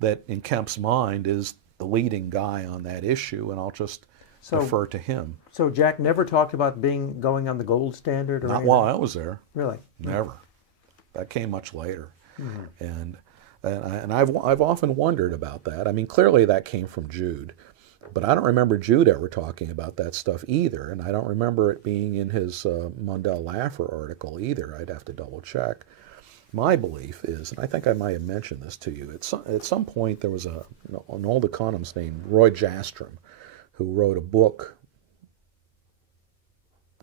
that in Kemp's mind is the leading guy on that issue, and I'll just defer to him. So Jack never talked about going on the gold standard? Or not anything? while I was there. Really? Never. That came much later. Mm-hmm. And I've often wondered about that. I mean, clearly that came from Jude. But I don't remember Jude ever talking about that stuff either, and I don't remember it being in his Mundell-Laffer article either. I'd have to double check. My belief is, and I think I might have mentioned this to you, at some point there was an old economist named Roy Jastram who wrote a book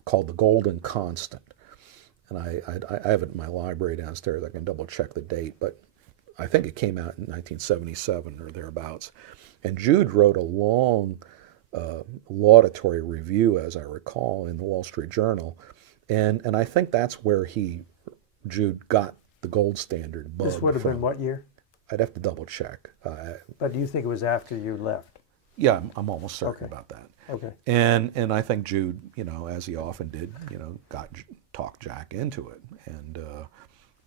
called The Golden Constant. And I have it in my library downstairs. I can double check the date, but I think it came out in 1977 or thereabouts. And Jude wrote a long laudatory review, as I recall, in the Wall Street Journal. And I think that's where Jude got the gold standard bug. This would have been what year? I'd have to double check. But do you think it was after you left? Yeah, I'm almost certain about that. Okay. And I think Jude, as he often did, talked Jack into it.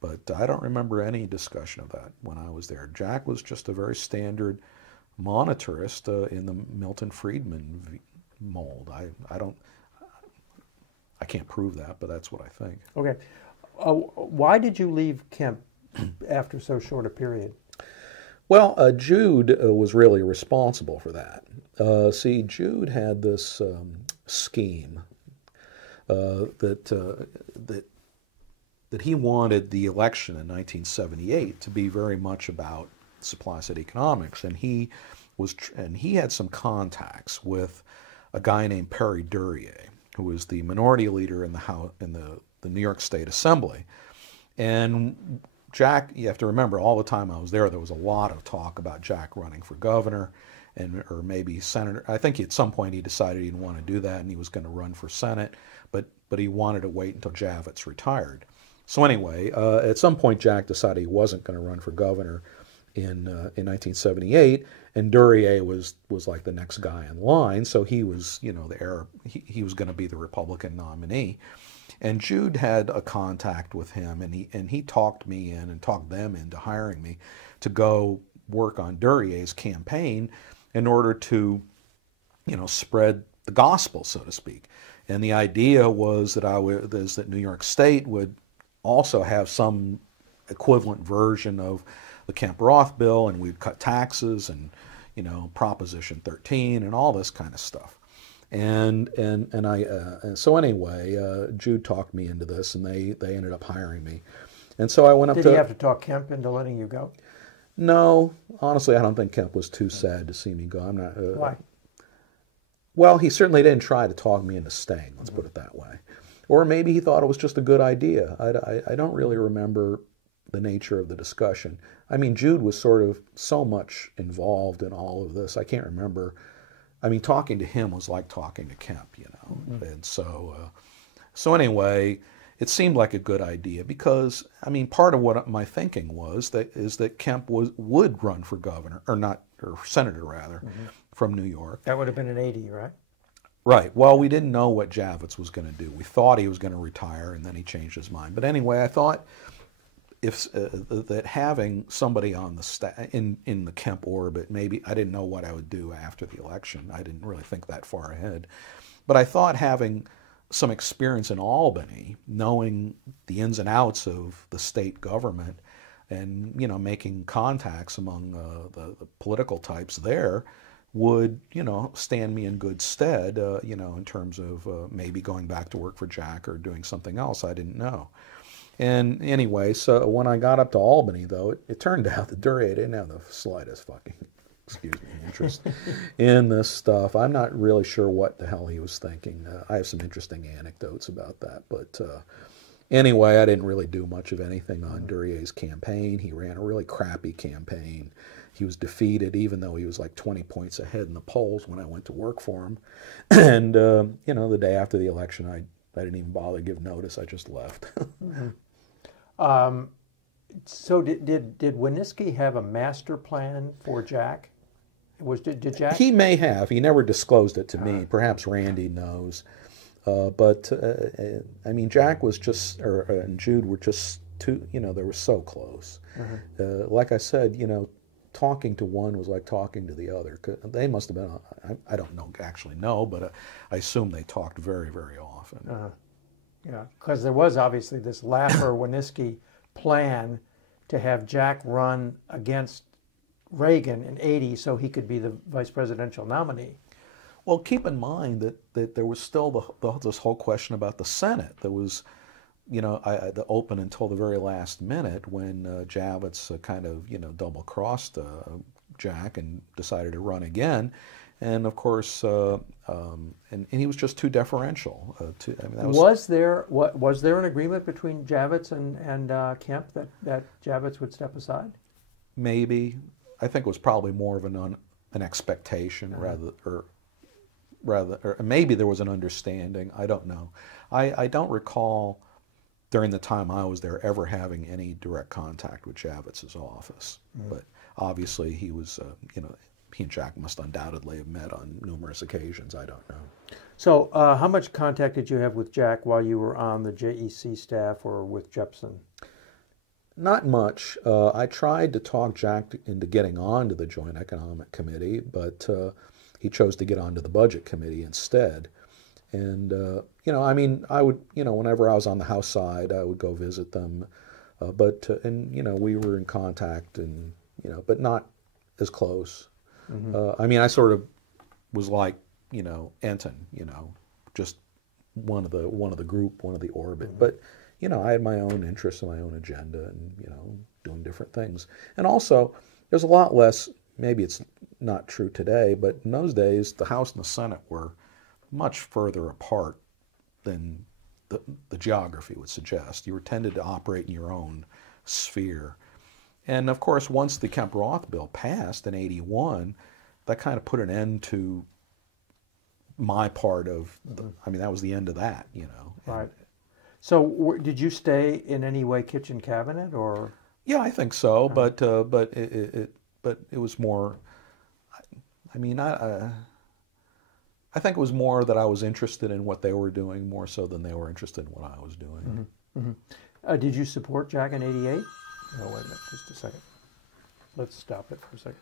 But I don't remember any discussion of that when I was there. Jack was just a very standard monetarist in the Milton Friedman mold. I can't prove that, but that's what I think. Okay. Why did you leave Kemp after so short a period? Well, Jude was really responsible for that. See, Jude had this scheme that he wanted the election in 1978 to be very much about supply-side economics, and he had some contacts with a guy named Perry Duryea, who was the minority leader in the House in the New York State Assembly. And Jack, you have to remember, all the time I was there was a lot of talk about Jack running for governor or maybe senator. I think at some point he decided he didn't want to do that and he was going to run for Senate, but he wanted to wait until Javits retired. So anyway, at some point Jack decided he wasn't going to run for governor in 1978, and Duryea was like the next guy in line, so he was, you know, he was going to be the Republican nominee. And Jude had a contact with him, and he talked me in and talked them into hiring me to go work on Duryea's campaign in order to, you know, spread the gospel, so to speak. And the idea was that New York State would also have some equivalent version of the Kemp Roth bill, and we'd cut taxes and, you know, Proposition 13 and all this kind of stuff. And so anyway, Jude talked me into this, and they ended up hiring me. And so I went up to... Did he have to talk Kemp into letting you go? No, honestly, I don't think Kemp was too sad to see me go. I'm not. Why? Well, he certainly didn't try to talk me into staying. Let's put it that way. Or maybe he thought it was just a good idea. I don't really remember the nature of the discussion. I mean, Jude was sort of so much involved in all of this. I can't remember. I mean, talking to him was like talking to Kemp, you know. Mm-hmm. And so anyway, it seemed like a good idea because, I mean, part of what my thinking was is that Kemp would run for governor, or senator rather, from New York. That would have been in '80, right? Right. Well, we didn't know what Javits was going to do. We thought he was going to retire, and then he changed his mind. But anyway, I thought that having somebody on the in the Kemp orbit, maybe I didn't know what I would do after the election. I didn't really think that far ahead. But I thought having some experience in Albany, knowing the ins and outs of the state government, and, you know, making contacts among the political types there, would, you know, stand me in good stead, you know, in terms of maybe going back to work for Jack or doing something else I didn't know. And anyway, so when I got up to Albany, though, it turned out that Duryea didn't have the slightest fucking, interest in this stuff. I'm not really sure what the hell he was thinking. I have some interesting anecdotes about that. But anyway, I didn't really do much of anything on Duryea's campaign. He ran a really crappy campaign. He was defeated, even though he was like 20 points ahead in the polls when I went to work for him. And, you know, the day after the election, I didn't even bother to give notice. I just left. So did Whiskey have a master plan for Jack? Did Jack? He may have. He never disclosed it to me. Perhaps Randy knows. But I mean, Jack was just, and Jude were just too. You know, they were so close. Like I said, you know, talking to one was like talking to the other. They must have been. I don't know, actually know, but I assume they talked very, very often. Yeah, because there was obviously this Laffer-Winskiy plan to have Jack run against Reagan in '80 so he could be the vice presidential nominee. Well, keep in mind that there was still this whole question about the Senate. There was, you know, the open until the very last minute when Javits kind of, you know, double-crossed Jack and decided to run again. And of course, and he was just too deferential. I mean, was there an agreement between Javits and Kemp that Javits would step aside? Maybe. I think it was probably more of an expectation rather, or maybe there was an understanding. I don't know. I don't recall during the time I was there ever having any direct contact with Javits' office. But obviously, he was, you know. He and Jack must undoubtedly have met on numerous occasions. I don't know. So how much contact did you have with Jack while you were on the JEC staff or with Jepson? Not much. I tried to talk Jack into getting on to the Joint Economic Committee, but he chose to get onto the Budget Committee instead. And, you know, I mean, I would, you know, whenever I was on the House side, I would go visit them. And, you know, we were in contact and, you know, but not as close. I mean, I sort of was like, Anton, just one of the group, one of the orbit. But, I had my own interests and my own agenda and, doing different things. And also, there's a lot less, maybe it's not true today, but in those days, the House and the Senate were much further apart than the geography would suggest. You were tended to operate in your own sphere. And of course, once the Kemp Roth bill passed in '81, that kind of put an end to my part of, that was the end of that, Right. So did you stay in any way kitchen cabinet or? Yeah, I think so, but it was more, I think it was more that I was interested in what they were doing more so than they were interested in what I was doing. Did you support Jack in '88? Oh, wait a minute, just a second. Let's stop it for a second.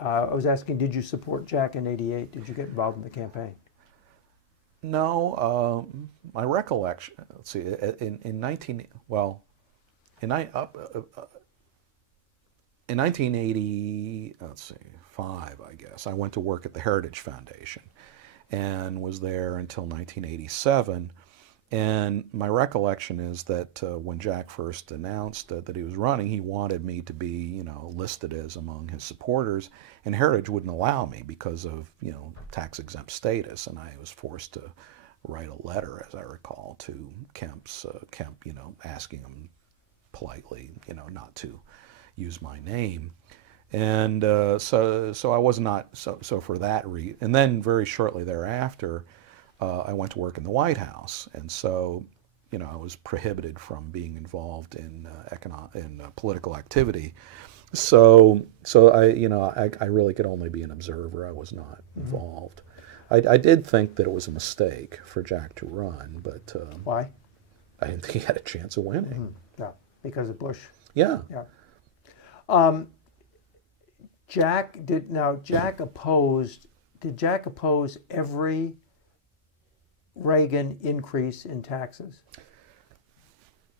I was asking, did you support Jack in '88? Did you get involved in the campaign? No, my recollection. Let's see. In 1980, let's see, 5, I guess, I went to work at the Heritage Foundation and was there until 1987. And my recollection is that when Jack first announced that he was running, he wanted me to be, listed as among his supporters, and Heritage wouldn't allow me because of, tax-exempt status, and I was forced to write a letter, as I recall, to Kemp, asking him politely, not to use my name. And so I was not, so for that reason. And then very shortly thereafter, I went to work in the White House, and so, I was prohibited from being involved in political activity. So I really could only be an observer. I was not involved. I did think that it was a mistake for Jack to run, but why? I didn't think he had a chance of winning. Yeah, because of Bush. Yeah. Jack opposed. Did Jack oppose every Reagan increase in taxes?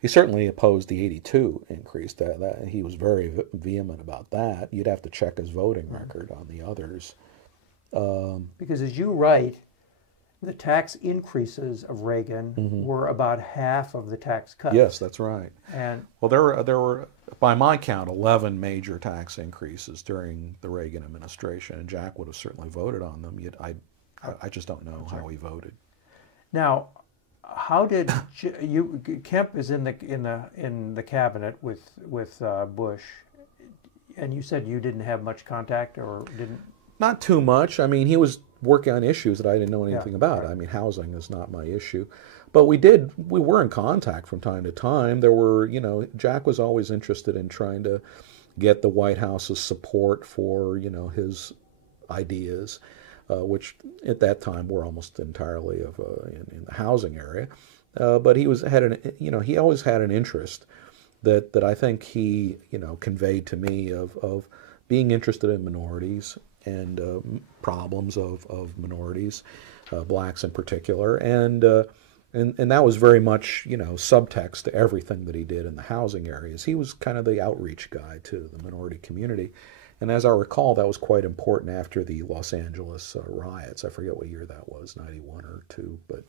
He certainly opposed the '82 increase. That he was very vehement about that. You'd have to check his voting record on the others. Because as you write, the tax increases of Reagan were about half of the tax cuts. Yes, that's right. And well, there were, by my count, 11 major tax increases during the Reagan administration, and Jack would have certainly voted on them. Yet I just don't know how he voted. Now, how did Kemp is in the cabinet with Bush, and you said you didn't have much contact or didn't? Not too much. I mean, he was working on issues that I didn't know anything about. Right. I mean, housing is not my issue, but we were in contact from time to time. There were, Jack was always interested in trying to get the White House's support for, his ideas. Which at that time were almost entirely in the housing area, but he always had an interest that I think he conveyed to me of being interested in minorities and problems of minorities, blacks in particular, and that was very much subtext to everything that he did in the housing areas. He was kind of the outreach guy to the minority community. And as I recall, that was quite important after the Los Angeles riots. I forget what year that was, 91 or 2. But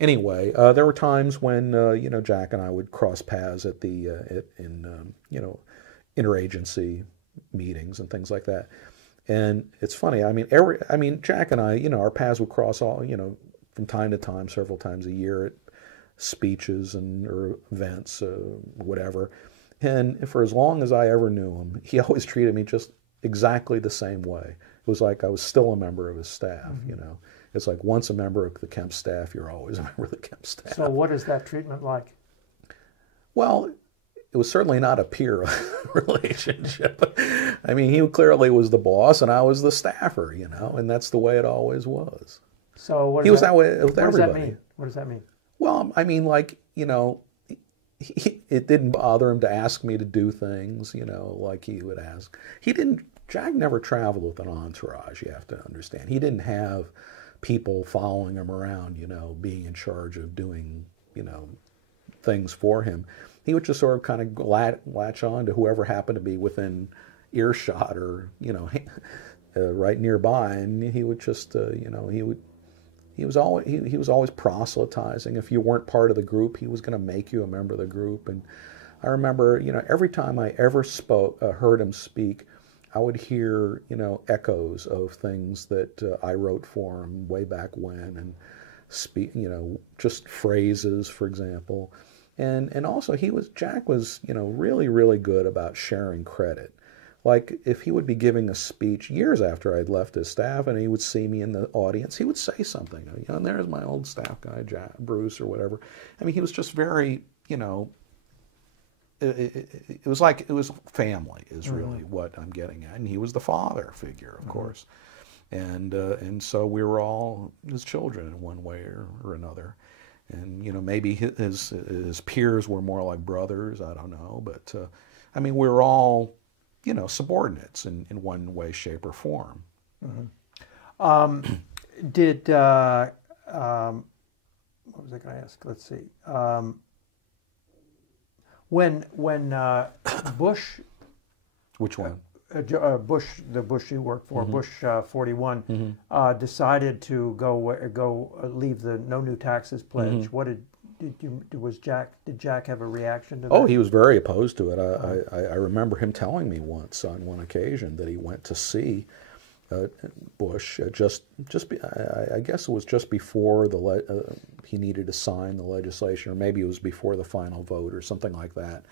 anyway, there were times when Jack and I would cross paths at in interagency meetings and things like that. And it's funny. I mean, Jack and I, our paths would cross from time to time, several times a year at speeches or events, whatever. And for as long as I ever knew him, he always treated me just exactly the same way. It was like I was still a member of his staff, It's like once a member of the Kemp staff, you're always a member of the Kemp staff. So what is that treatment like? Well, it was certainly not a peer relationship. I mean, he clearly was the boss and I was the staffer, and that's the way it always was. So what he was that way with everybody. Does that mean? What does that mean? Well, I mean, it didn't bother him to ask me to do things, like he would ask. Jack never traveled with an entourage, you have to understand. He didn't have people following him around, being in charge of doing, things for him. he would just sort of kind of latch on to whoever happened to be within earshot or, right nearby, and he would just, he was always proselytizing. If you weren't part of the group, he was going to make you a member of the group. And I remember, every time I ever heard him speak, I would hear, echoes of things that I wrote for him way back when, and just phrases, for example. And also Jack was, really, really good about sharing credit. Like, if he would be giving a speech years after I'd left his staff and he would see me in the audience, he would say something, and there's my old staff guy, Bruce, or whatever. I mean, he was just very, it was like, it was family is really what I'm getting at. And he was the father figure, of course. And so we were all his children in one way or another. And, maybe his peers were more like brothers, I don't know. But, we were all, subordinates in one way, shape, or form. Did, what was I going to ask? Let's see. When Bush... Which one? Bush, the Bush you worked for, Bush 41, decided to leave the no new taxes pledge. What did Jack have a reaction to that? Oh, he was very opposed to it. I remember him telling me once on one occasion that he went to see Bush I guess it was just before he needed to sign the legislation, or maybe it was before the final vote or something like that.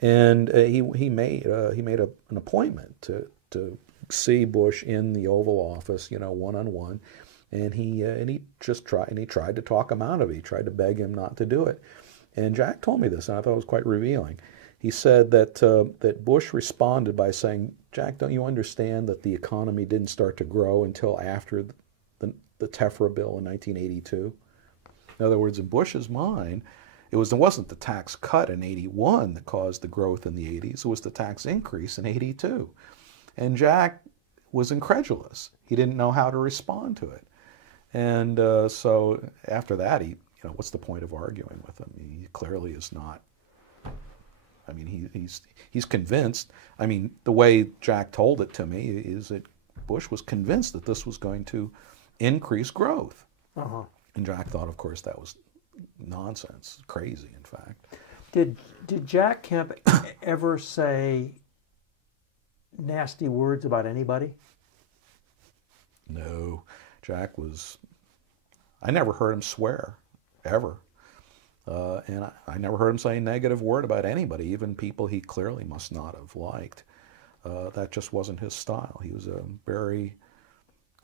And he made an appointment to see Bush in the Oval Office, one-on-one, and he tried to talk him out of it. He tried to beg him not to do it. And Jack told me this, and I thought it was quite revealing. He said that Bush responded by saying, "Jack, don't you understand that the economy didn't start to grow until after the TEFRA bill in 1982?" In other words, in Bush's mind, it wasn't the tax cut in 81 that caused the growth in the 80s. It was the tax increase in 82. And Jack was incredulous. He didn't know how to respond to it. And so after that, what's the point of arguing with him? He clearly is not. He's convinced. The way Jack told it to me is that Bush was convinced that this was going to increase growth. And Jack thought, of course, that was nonsense, crazy, in fact. Did Jack Kemp ever say nasty words about anybody? No. Jack was... I never heard him swear, ever. And I never heard him say a negative word about anybody, even people he clearly must not have liked. That just wasn't his style. He was a very...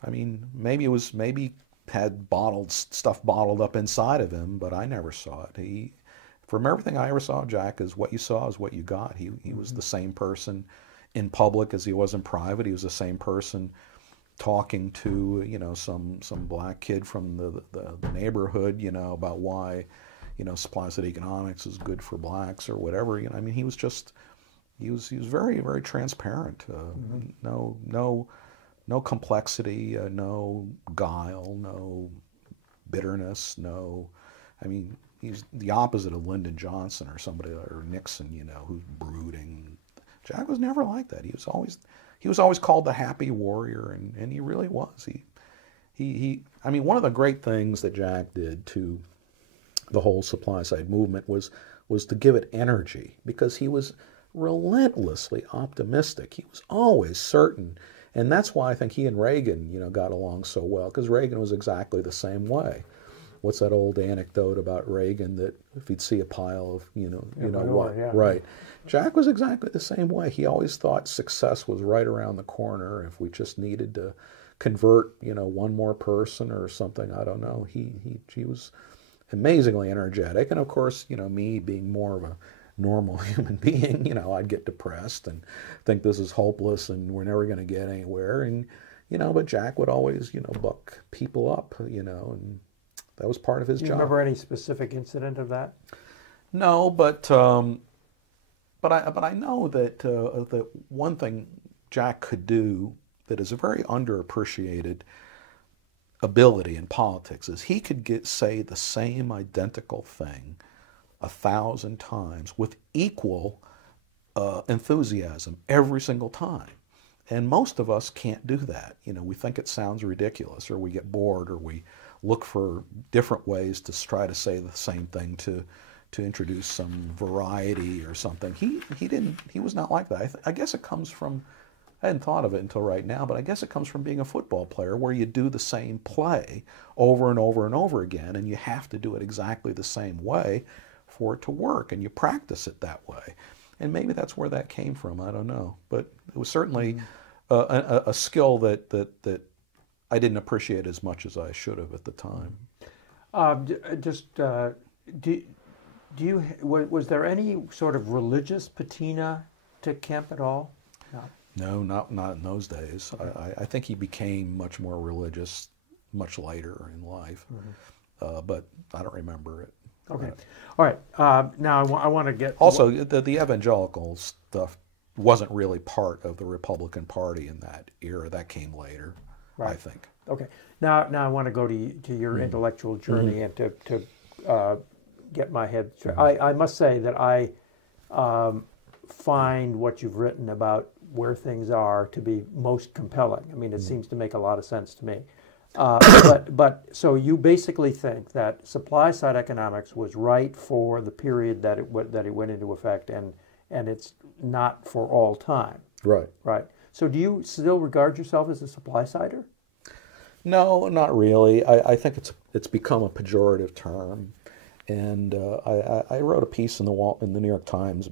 maybe had stuff bottled up inside of him, but I never saw it. From everything I ever saw, Jack, is what you saw is what you got. He was the same person in public as he was in private. He was the same person talking to some black kid from the neighborhood about why supply side economics is good for blacks or whatever. He was very, very transparent. No complexity, no guile, no bitterness, he's the opposite of Lyndon Johnson or somebody, or Nixon, who's brooding. Jack was never like that. He was always called the happy warrior, and he really was. One of the great things that Jack did to the whole supply side movement was to give it energy, because he was relentlessly optimistic. He was always certain. And that's why I think he and Reagan, got along so well, because Reagan was exactly the same way. What's that old anecdote about Reagan, that if he'd see a pile of, what? Yeah. Right. Jack was exactly the same way. He always thought success was right around the corner. If we just needed to convert, one more person or something, I don't know. He was amazingly energetic. And of course, me being more of a normal human being, I'd get depressed and think this is hopeless and we're never going to get anywhere. And, but Jack would always, buck people up, and that was part of his job. Do you remember any specific incident of that? No, but I know that one thing Jack could do that is a very underappreciated ability in politics is he could say the same identical thing 1,000 times with equal enthusiasm every single time. And most of us can't do that. You know, we think it sounds ridiculous, or we get bored, or we look for different ways to try to say the same thing to introduce some variety or something. He was not like that. I guess it comes from, I hadn't thought of it until right now, but I guess it comes from being a football player, where you do the same play over and over and over again, and you have to do it exactly the same way for it to work, and you practice it that way. And maybe that's where that came from. I don't know, but it was certainly a skill that I didn't appreciate as much as I should have at the time. Was there any sort of religious patina to Kemp at all? No, not in those days. Okay. I think he became much more religious much later in life, but I don't remember it. Okay. All right. Now I want to get... Also, the evangelical stuff wasn't really part of the Republican Party in that era. That came later, right. I think. Okay. Now I want to go to your intellectual journey and to get my head straight. I must say that I find what you've written about where things are to be most compelling. I mean, it seems to make a lot of sense to me. But so you basically think that supply side economics was right for the period that it went into effect, and it's not for all time. Right. Right. So do you still regard yourself as a supply sider? No, not really. I think it's become a pejorative term, and I wrote a piece in the New York Times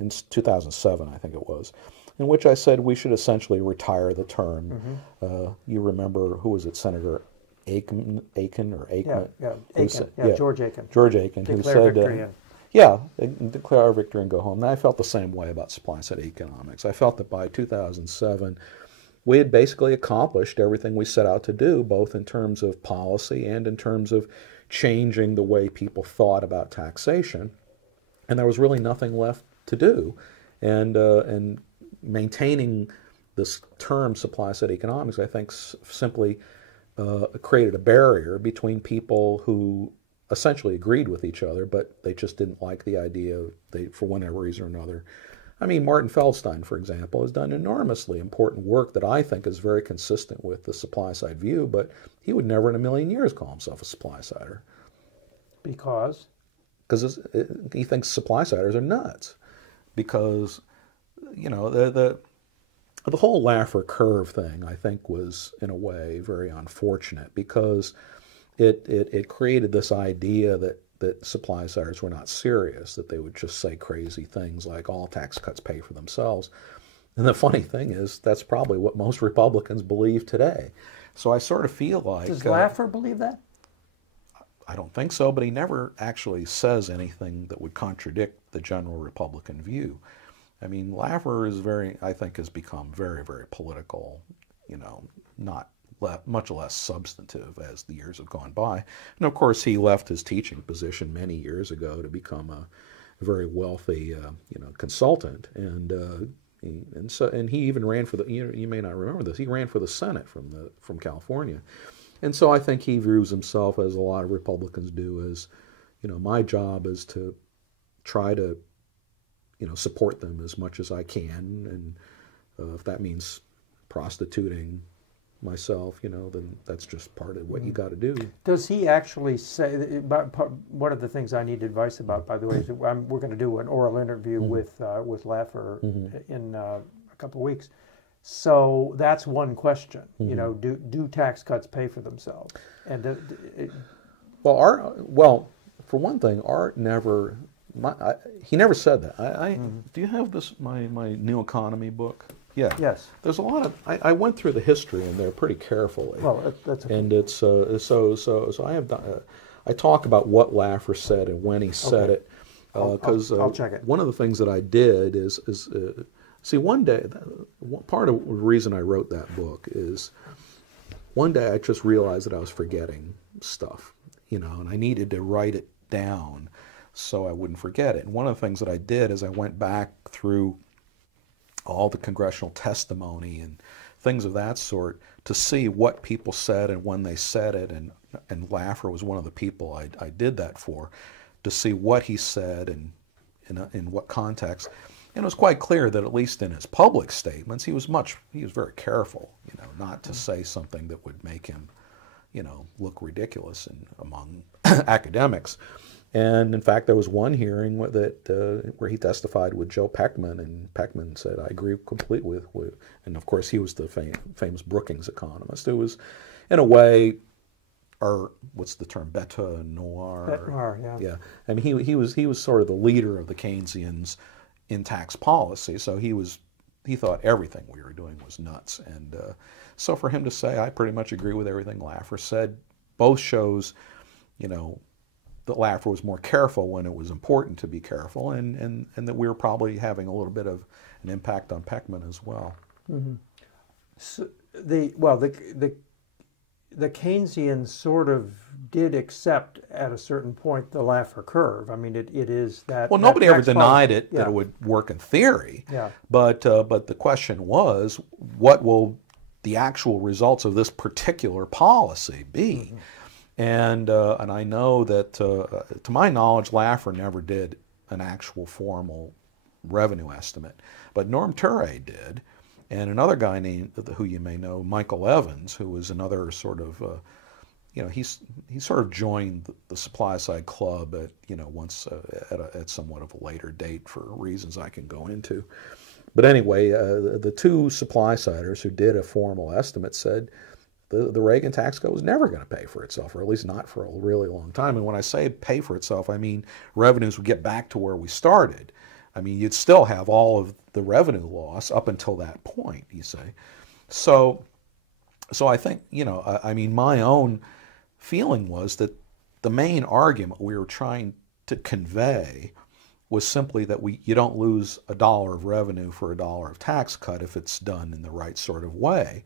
in 2007, I think it was, in which I said we should essentially retire the term. You remember, who was it, Senator Aiken? George Aiken. George Aiken, who said, declare our victory and go home. And I felt the same way about supply-side economics. I felt that by 2007, we had basically accomplished everything we set out to do, both in terms of policy and in terms of changing the way people thought about taxation. And there was really nothing left to do. And maintaining this term supply-side economics, I think, simply created a barrier between people who essentially agreed with each other, but they just didn't like the idea, for whatever reason or another. I mean, Martin Feldstein, for example, has done enormously important work that I think is very consistent with the supply-side view, but he would never in a million years call himself a supply-sider. Because? Because he thinks supply-siders are nuts. Because, you know, the whole Laffer curve thing, I think, was, in a way, very unfortunate, because it created this idea that supply-siders were not serious, that they would just say crazy things like all tax cuts pay for themselves. And the funny thing is, that's probably what most Republicans believe today. So I sort of feel like... Does Laffer believe that? I don't think so, but he never actually says anything that would contradict the general Republican view. I mean, Laffer has become very, very political, you know, much less substantive as the years have gone by. And of course, he left his teaching position many years ago to become a very wealthy, consultant. And he even ran for the. You may not remember this. He ran for the Senate from California. And so I think he views himself, as a lot of Republicans do, as, you know, my job is to try to, support them as much as I can, and if that means prostituting myself, then that's just part of what you got to do. Does he actually say, one of the things I need advice about, by the way, is we're going to do an oral interview with Laffer in a couple of weeks. So that's one question. Do tax cuts pay for themselves? And well, for one thing, Art never. He never said that. Do you have my New Economy book? Yeah. Yes. There's a lot of. I went through the history in there pretty carefully. Well, that's okay. And it's so I have. I talk about what Laffer said and when he said it, because I'll check it. One of the things that I did is see, one day, part of the reason I wrote that book is one day I just realized that I was forgetting stuff, and I needed to write it down so I wouldn't forget it. And one of the things that I did is I went back through all the congressional testimony and things of that sort to see what people said and when they said it, and Laffer was one of the people I did that for, to see what he said and in what context. And it was quite clear that at least in his public statements, he was very careful, not to say something that would make him, look ridiculous among academics. And in fact, there was one hearing where he testified with Joe Peckman, and Peckman said, "I agree completely with," and of course he was the famous Brookings economist, who was, in a way, or what's the term, bête noire? Bête noire, yeah. Yeah, I mean he was sort of the leader of the Keynesians in tax policy, so he thought everything we were doing was nuts, and so for him to say, "I pretty much agree with everything Laffer said," both shows, that Laffer was more careful when it was important to be careful, and that we were probably having a little bit of an impact on Peckman as well. Mm-hmm. So the Keynesians sort of did accept at a certain point the Laffer curve. I mean, it is that. Well, nobody ever denied policy, that it would work in theory. Yeah. But the question was, what will the actual results of this particular policy be? Mm-hmm. And I know that, to my knowledge, Laffer never did an actual formal revenue estimate, but Norm Ture did, and another guy who you may know, Michael Evans, who was another sort of, he sort of joined the supply side club once at somewhat of a later date for reasons I can go into. But anyway, the two supply siders who did a formal estimate said the Reagan tax cut was never going to pay for itself, or at least not for a really long time. And when I say pay for itself, I mean revenues would get back to where we started. I mean, you'd still have all of the revenue loss up until that point, you say. So I think, I mean, my own feeling was that the main argument we were trying to convey was simply that you don't lose $1 of revenue for $1 of tax cut if it's done in the right sort of way.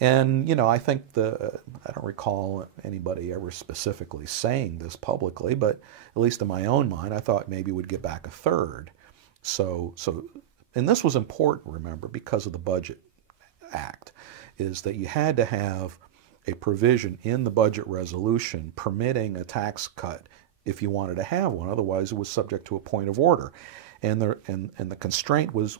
And, I think I don't recall anybody ever specifically saying this publicly, but at least in my own mind, I thought maybe we'd get back a third. And this was important, remember, because of the Budget Act, is that you had to have a provision in the budget resolution permitting a tax cut if you wanted to have one. Otherwise, it was subject to a point of order. And the constraint was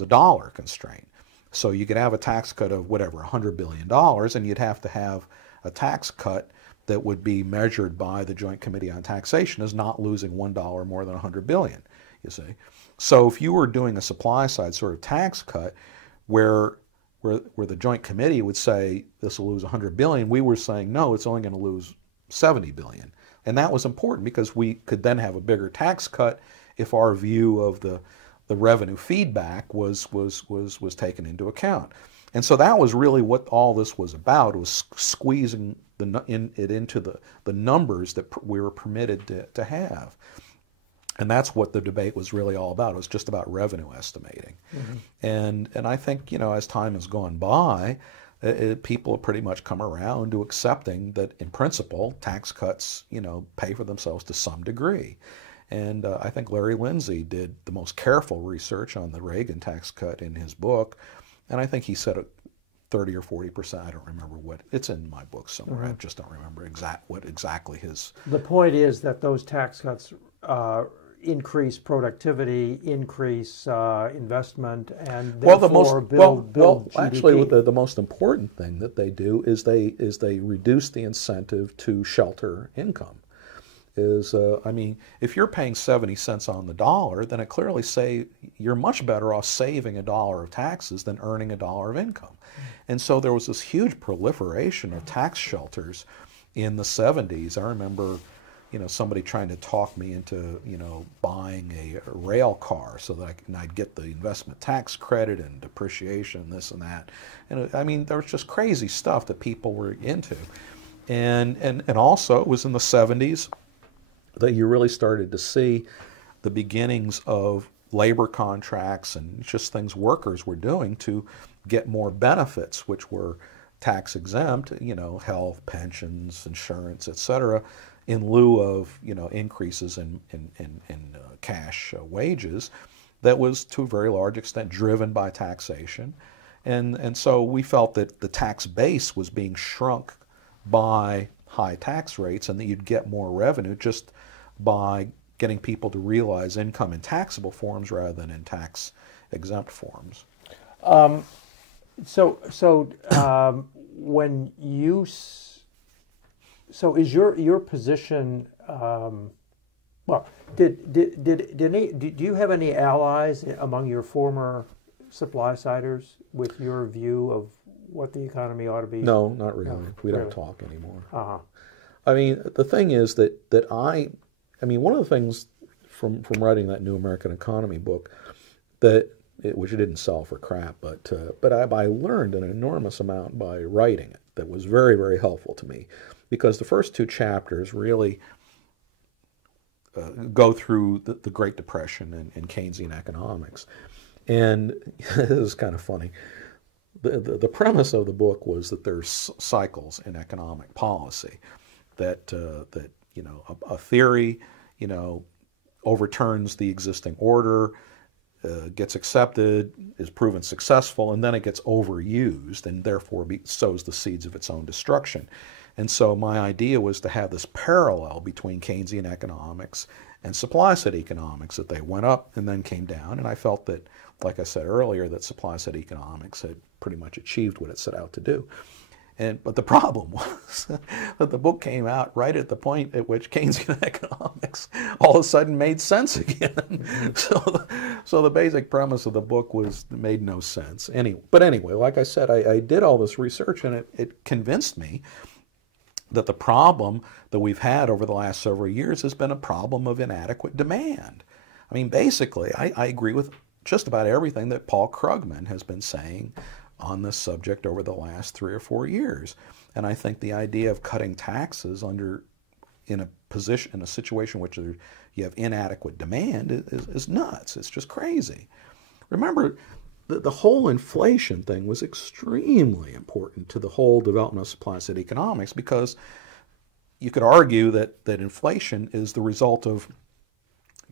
a dollar constraint. So you could have a tax cut of whatever, $100 billion, and you'd have to have a tax cut that would be measured by the Joint Committee on Taxation as not losing $1 more than $100 billion, you see. So if you were doing a supply side sort of tax cut where the Joint Committee would say this will lose $100 billion, we were saying no, it's only going to lose $70 billion. And that was important because we could then have a bigger tax cut if our view of the revenue feedback was taken into account. And so that was really what all this was about, was squeezing it into the numbers that we were permitted to have. And that's what the debate was really all about. It was just about revenue estimating. Mm-hmm. And I think, as time has gone by, people have pretty much come around to accepting that, in principle, tax cuts, pay for themselves to some degree. And I think Larry Lindsay did the most careful research on the Reagan tax cut in his book, and I think he said 30 or 40%. I don't remember what. It's in my book somewhere. Mm-hmm. I just don't remember what exactly his. The point is that those tax cuts increase productivity, increase investment, and therefore build GDP. Actually, the most important thing that they do is they reduce the incentive to shelter income. If you're paying 70 cents on the dollar, then it clearly say you're much better off saving $1 of taxes than earning $1 of income. And so there was this huge proliferation of tax shelters in the 70s. I remember, somebody trying to talk me into, buying a rail car so that I'd get the investment tax credit and depreciation, this and that. And there was just crazy stuff that people were into. And also it was in the 70s that you really started to see the beginnings of labor contracts and just things workers were doing to get more benefits, which were tax exempt, health, pensions, insurance, etc., in lieu of, increases in cash wages. That was to a very large extent driven by taxation. And so we felt that the tax base was being shrunk by high tax rates and that you'd get more revenue just by getting people to realize income in taxable forms rather than in tax-exempt forms. When you, so is your position? Well, do you have any allies among your former supply-siders with your view of what the economy ought to be? No, not really. No, we really? don't talk anymore. Uh-huh. I mean, the thing is that I mean, one of the things from writing that New American Economy book which it didn't sell for crap, but I learned an enormous amount by writing it that was very, very helpful to me, because the first two chapters really go through the Great Depression and Keynesian economics. And this is kind of funny. The premise of the book was that there's cycles in economic policy, that a theory overturns the existing order, gets accepted, is proven successful, and then it gets overused and therefore sows the seeds of its own destruction. And so my idea was to have this parallel between Keynesian economics and supply-side economics, that they went up and then came down. And I felt that, like I said earlier, that supply-side economics had pretty much achieved what it set out to do. But the problem was that the book came out right at the point at which Keynesian economics all of a sudden made sense again. Mm-hmm. So the basic premise of the book made no sense. But anyway, like I said, I did all this research, and it convinced me that the problem that we've had over the last several years has been a problem of inadequate demand. I mean, basically, I agree with just about everything that Paul Krugman has been saying on this subject over the last 3 or 4 years. And I think the idea of cutting taxes in a situation in which you have inadequate demand is nuts. It's just crazy. Remember, the whole inflation thing was extremely important to the whole development of supply-side economics, because you could argue that inflation is the result of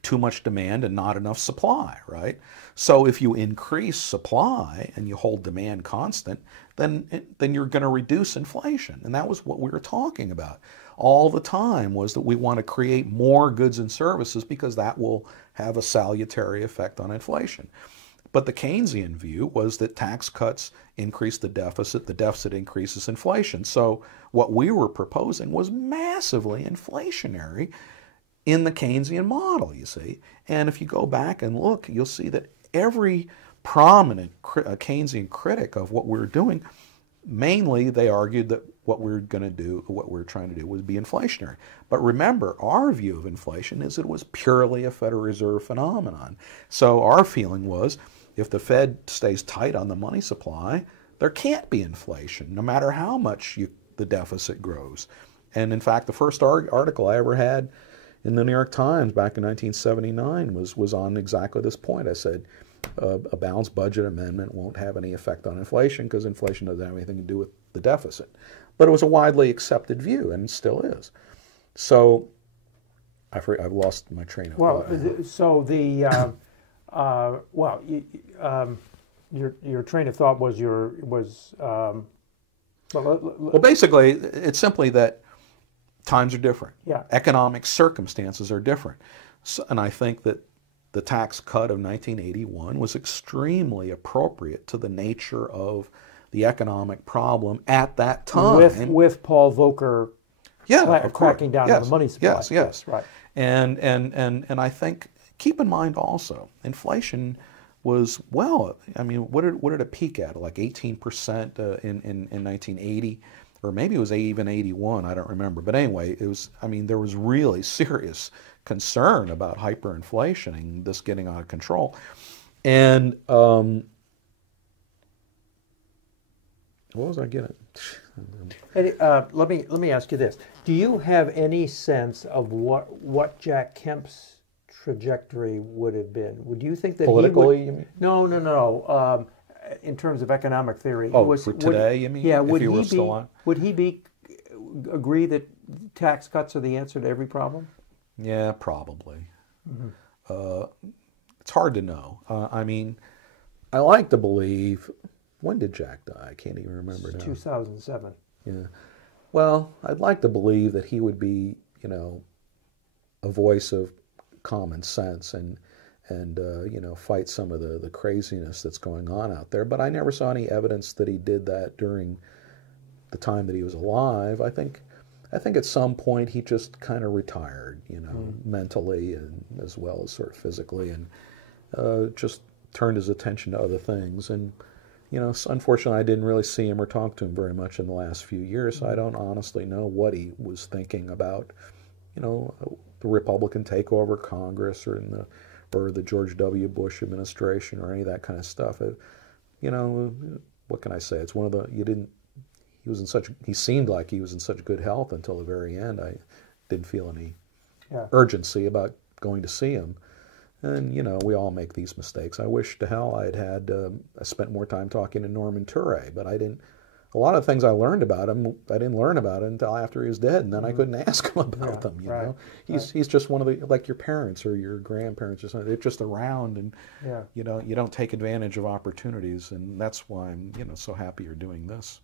too much demand and not enough supply, right? So if you increase supply and you hold demand constant, then you're going to reduce inflation. And that was what we were talking about all the time, was that we want to create more goods and services because that will have a salutary effect on inflation. But the Keynesian view was that tax cuts increase the deficit increases inflation. So what we were proposing was massively inflationary in the Keynesian model, you see. And if you go back and look, you'll see that every prominent Keynesian critic of what we're doing, mainly they argued that what we're trying to do would be inflationary. But remember, our view of inflation is that it was purely a Federal Reserve phenomenon. So our feeling was, if the Fed stays tight on the money supply, there can't be inflation, no matter how much the deficit grows. And in fact, the first article I ever had in the New York Times back in 1979 was on exactly this point. I said, a balanced budget amendment won't have any effect on inflation because inflation doesn't have anything to do with the deficit. But it was a widely accepted view, and still is. So I've lost my train of thought. Your train of thought was well, basically, it's simply that times are different. Yeah. Economic circumstances are different. And I think that the tax cut of 1981 was extremely appropriate to the nature of the economic problem at that time. With Paul Volcker cracking down on the money supply. Yes. Right. And I think, keep in mind also, inflation was, what did it peak at? Like 18% in 1980? Or maybe it was even 81, I don't remember. But anyway, there was really serious concern about hyperinflation and this getting out of control. And what was I getting? Let me ask you this: do you have any sense of what Jack Kemp's trajectory would have been? Would you think that politically? You mean? No. In terms of economic theory, today, you mean? Yeah. If he were still on? Would he agree that tax cuts are the answer to every problem? Yeah, probably. Mm-hmm. It's hard to know. I like to believe. When did Jack die? I can't even remember now. 2007. Yeah. Well, I'd like to believe that he would be, a voice of common sense and you know, fight some of the craziness that's going on out there. But I never saw any evidence that he did that during the time that he was alive. I think at some point he just kind of retired, you know, mentally and as well as sort of physically, and just turned his attention to other things. And you know, unfortunately, I didn't really see him or talk to him very much in the last few years. So I don't honestly know what he was thinking about, you know, the Republican takeover of Congress or the George W. Bush administration or any of that kind of stuff. You know, what can I say? It's one of the he seemed like he was in such good health until the very end. I didn't feel any urgency about going to see him. And, you know, we all make these mistakes. I wish to hell I spent more time talking to Norman Ture, but a lot of things I learned about him, I didn't learn about it until after he was dead, and then I couldn't ask him about them, you know. He's just one of the, like your parents or your grandparents or something. They're just around, and, you know, you don't take advantage of opportunities, and that's why I'm, you know, so happy you're doing this.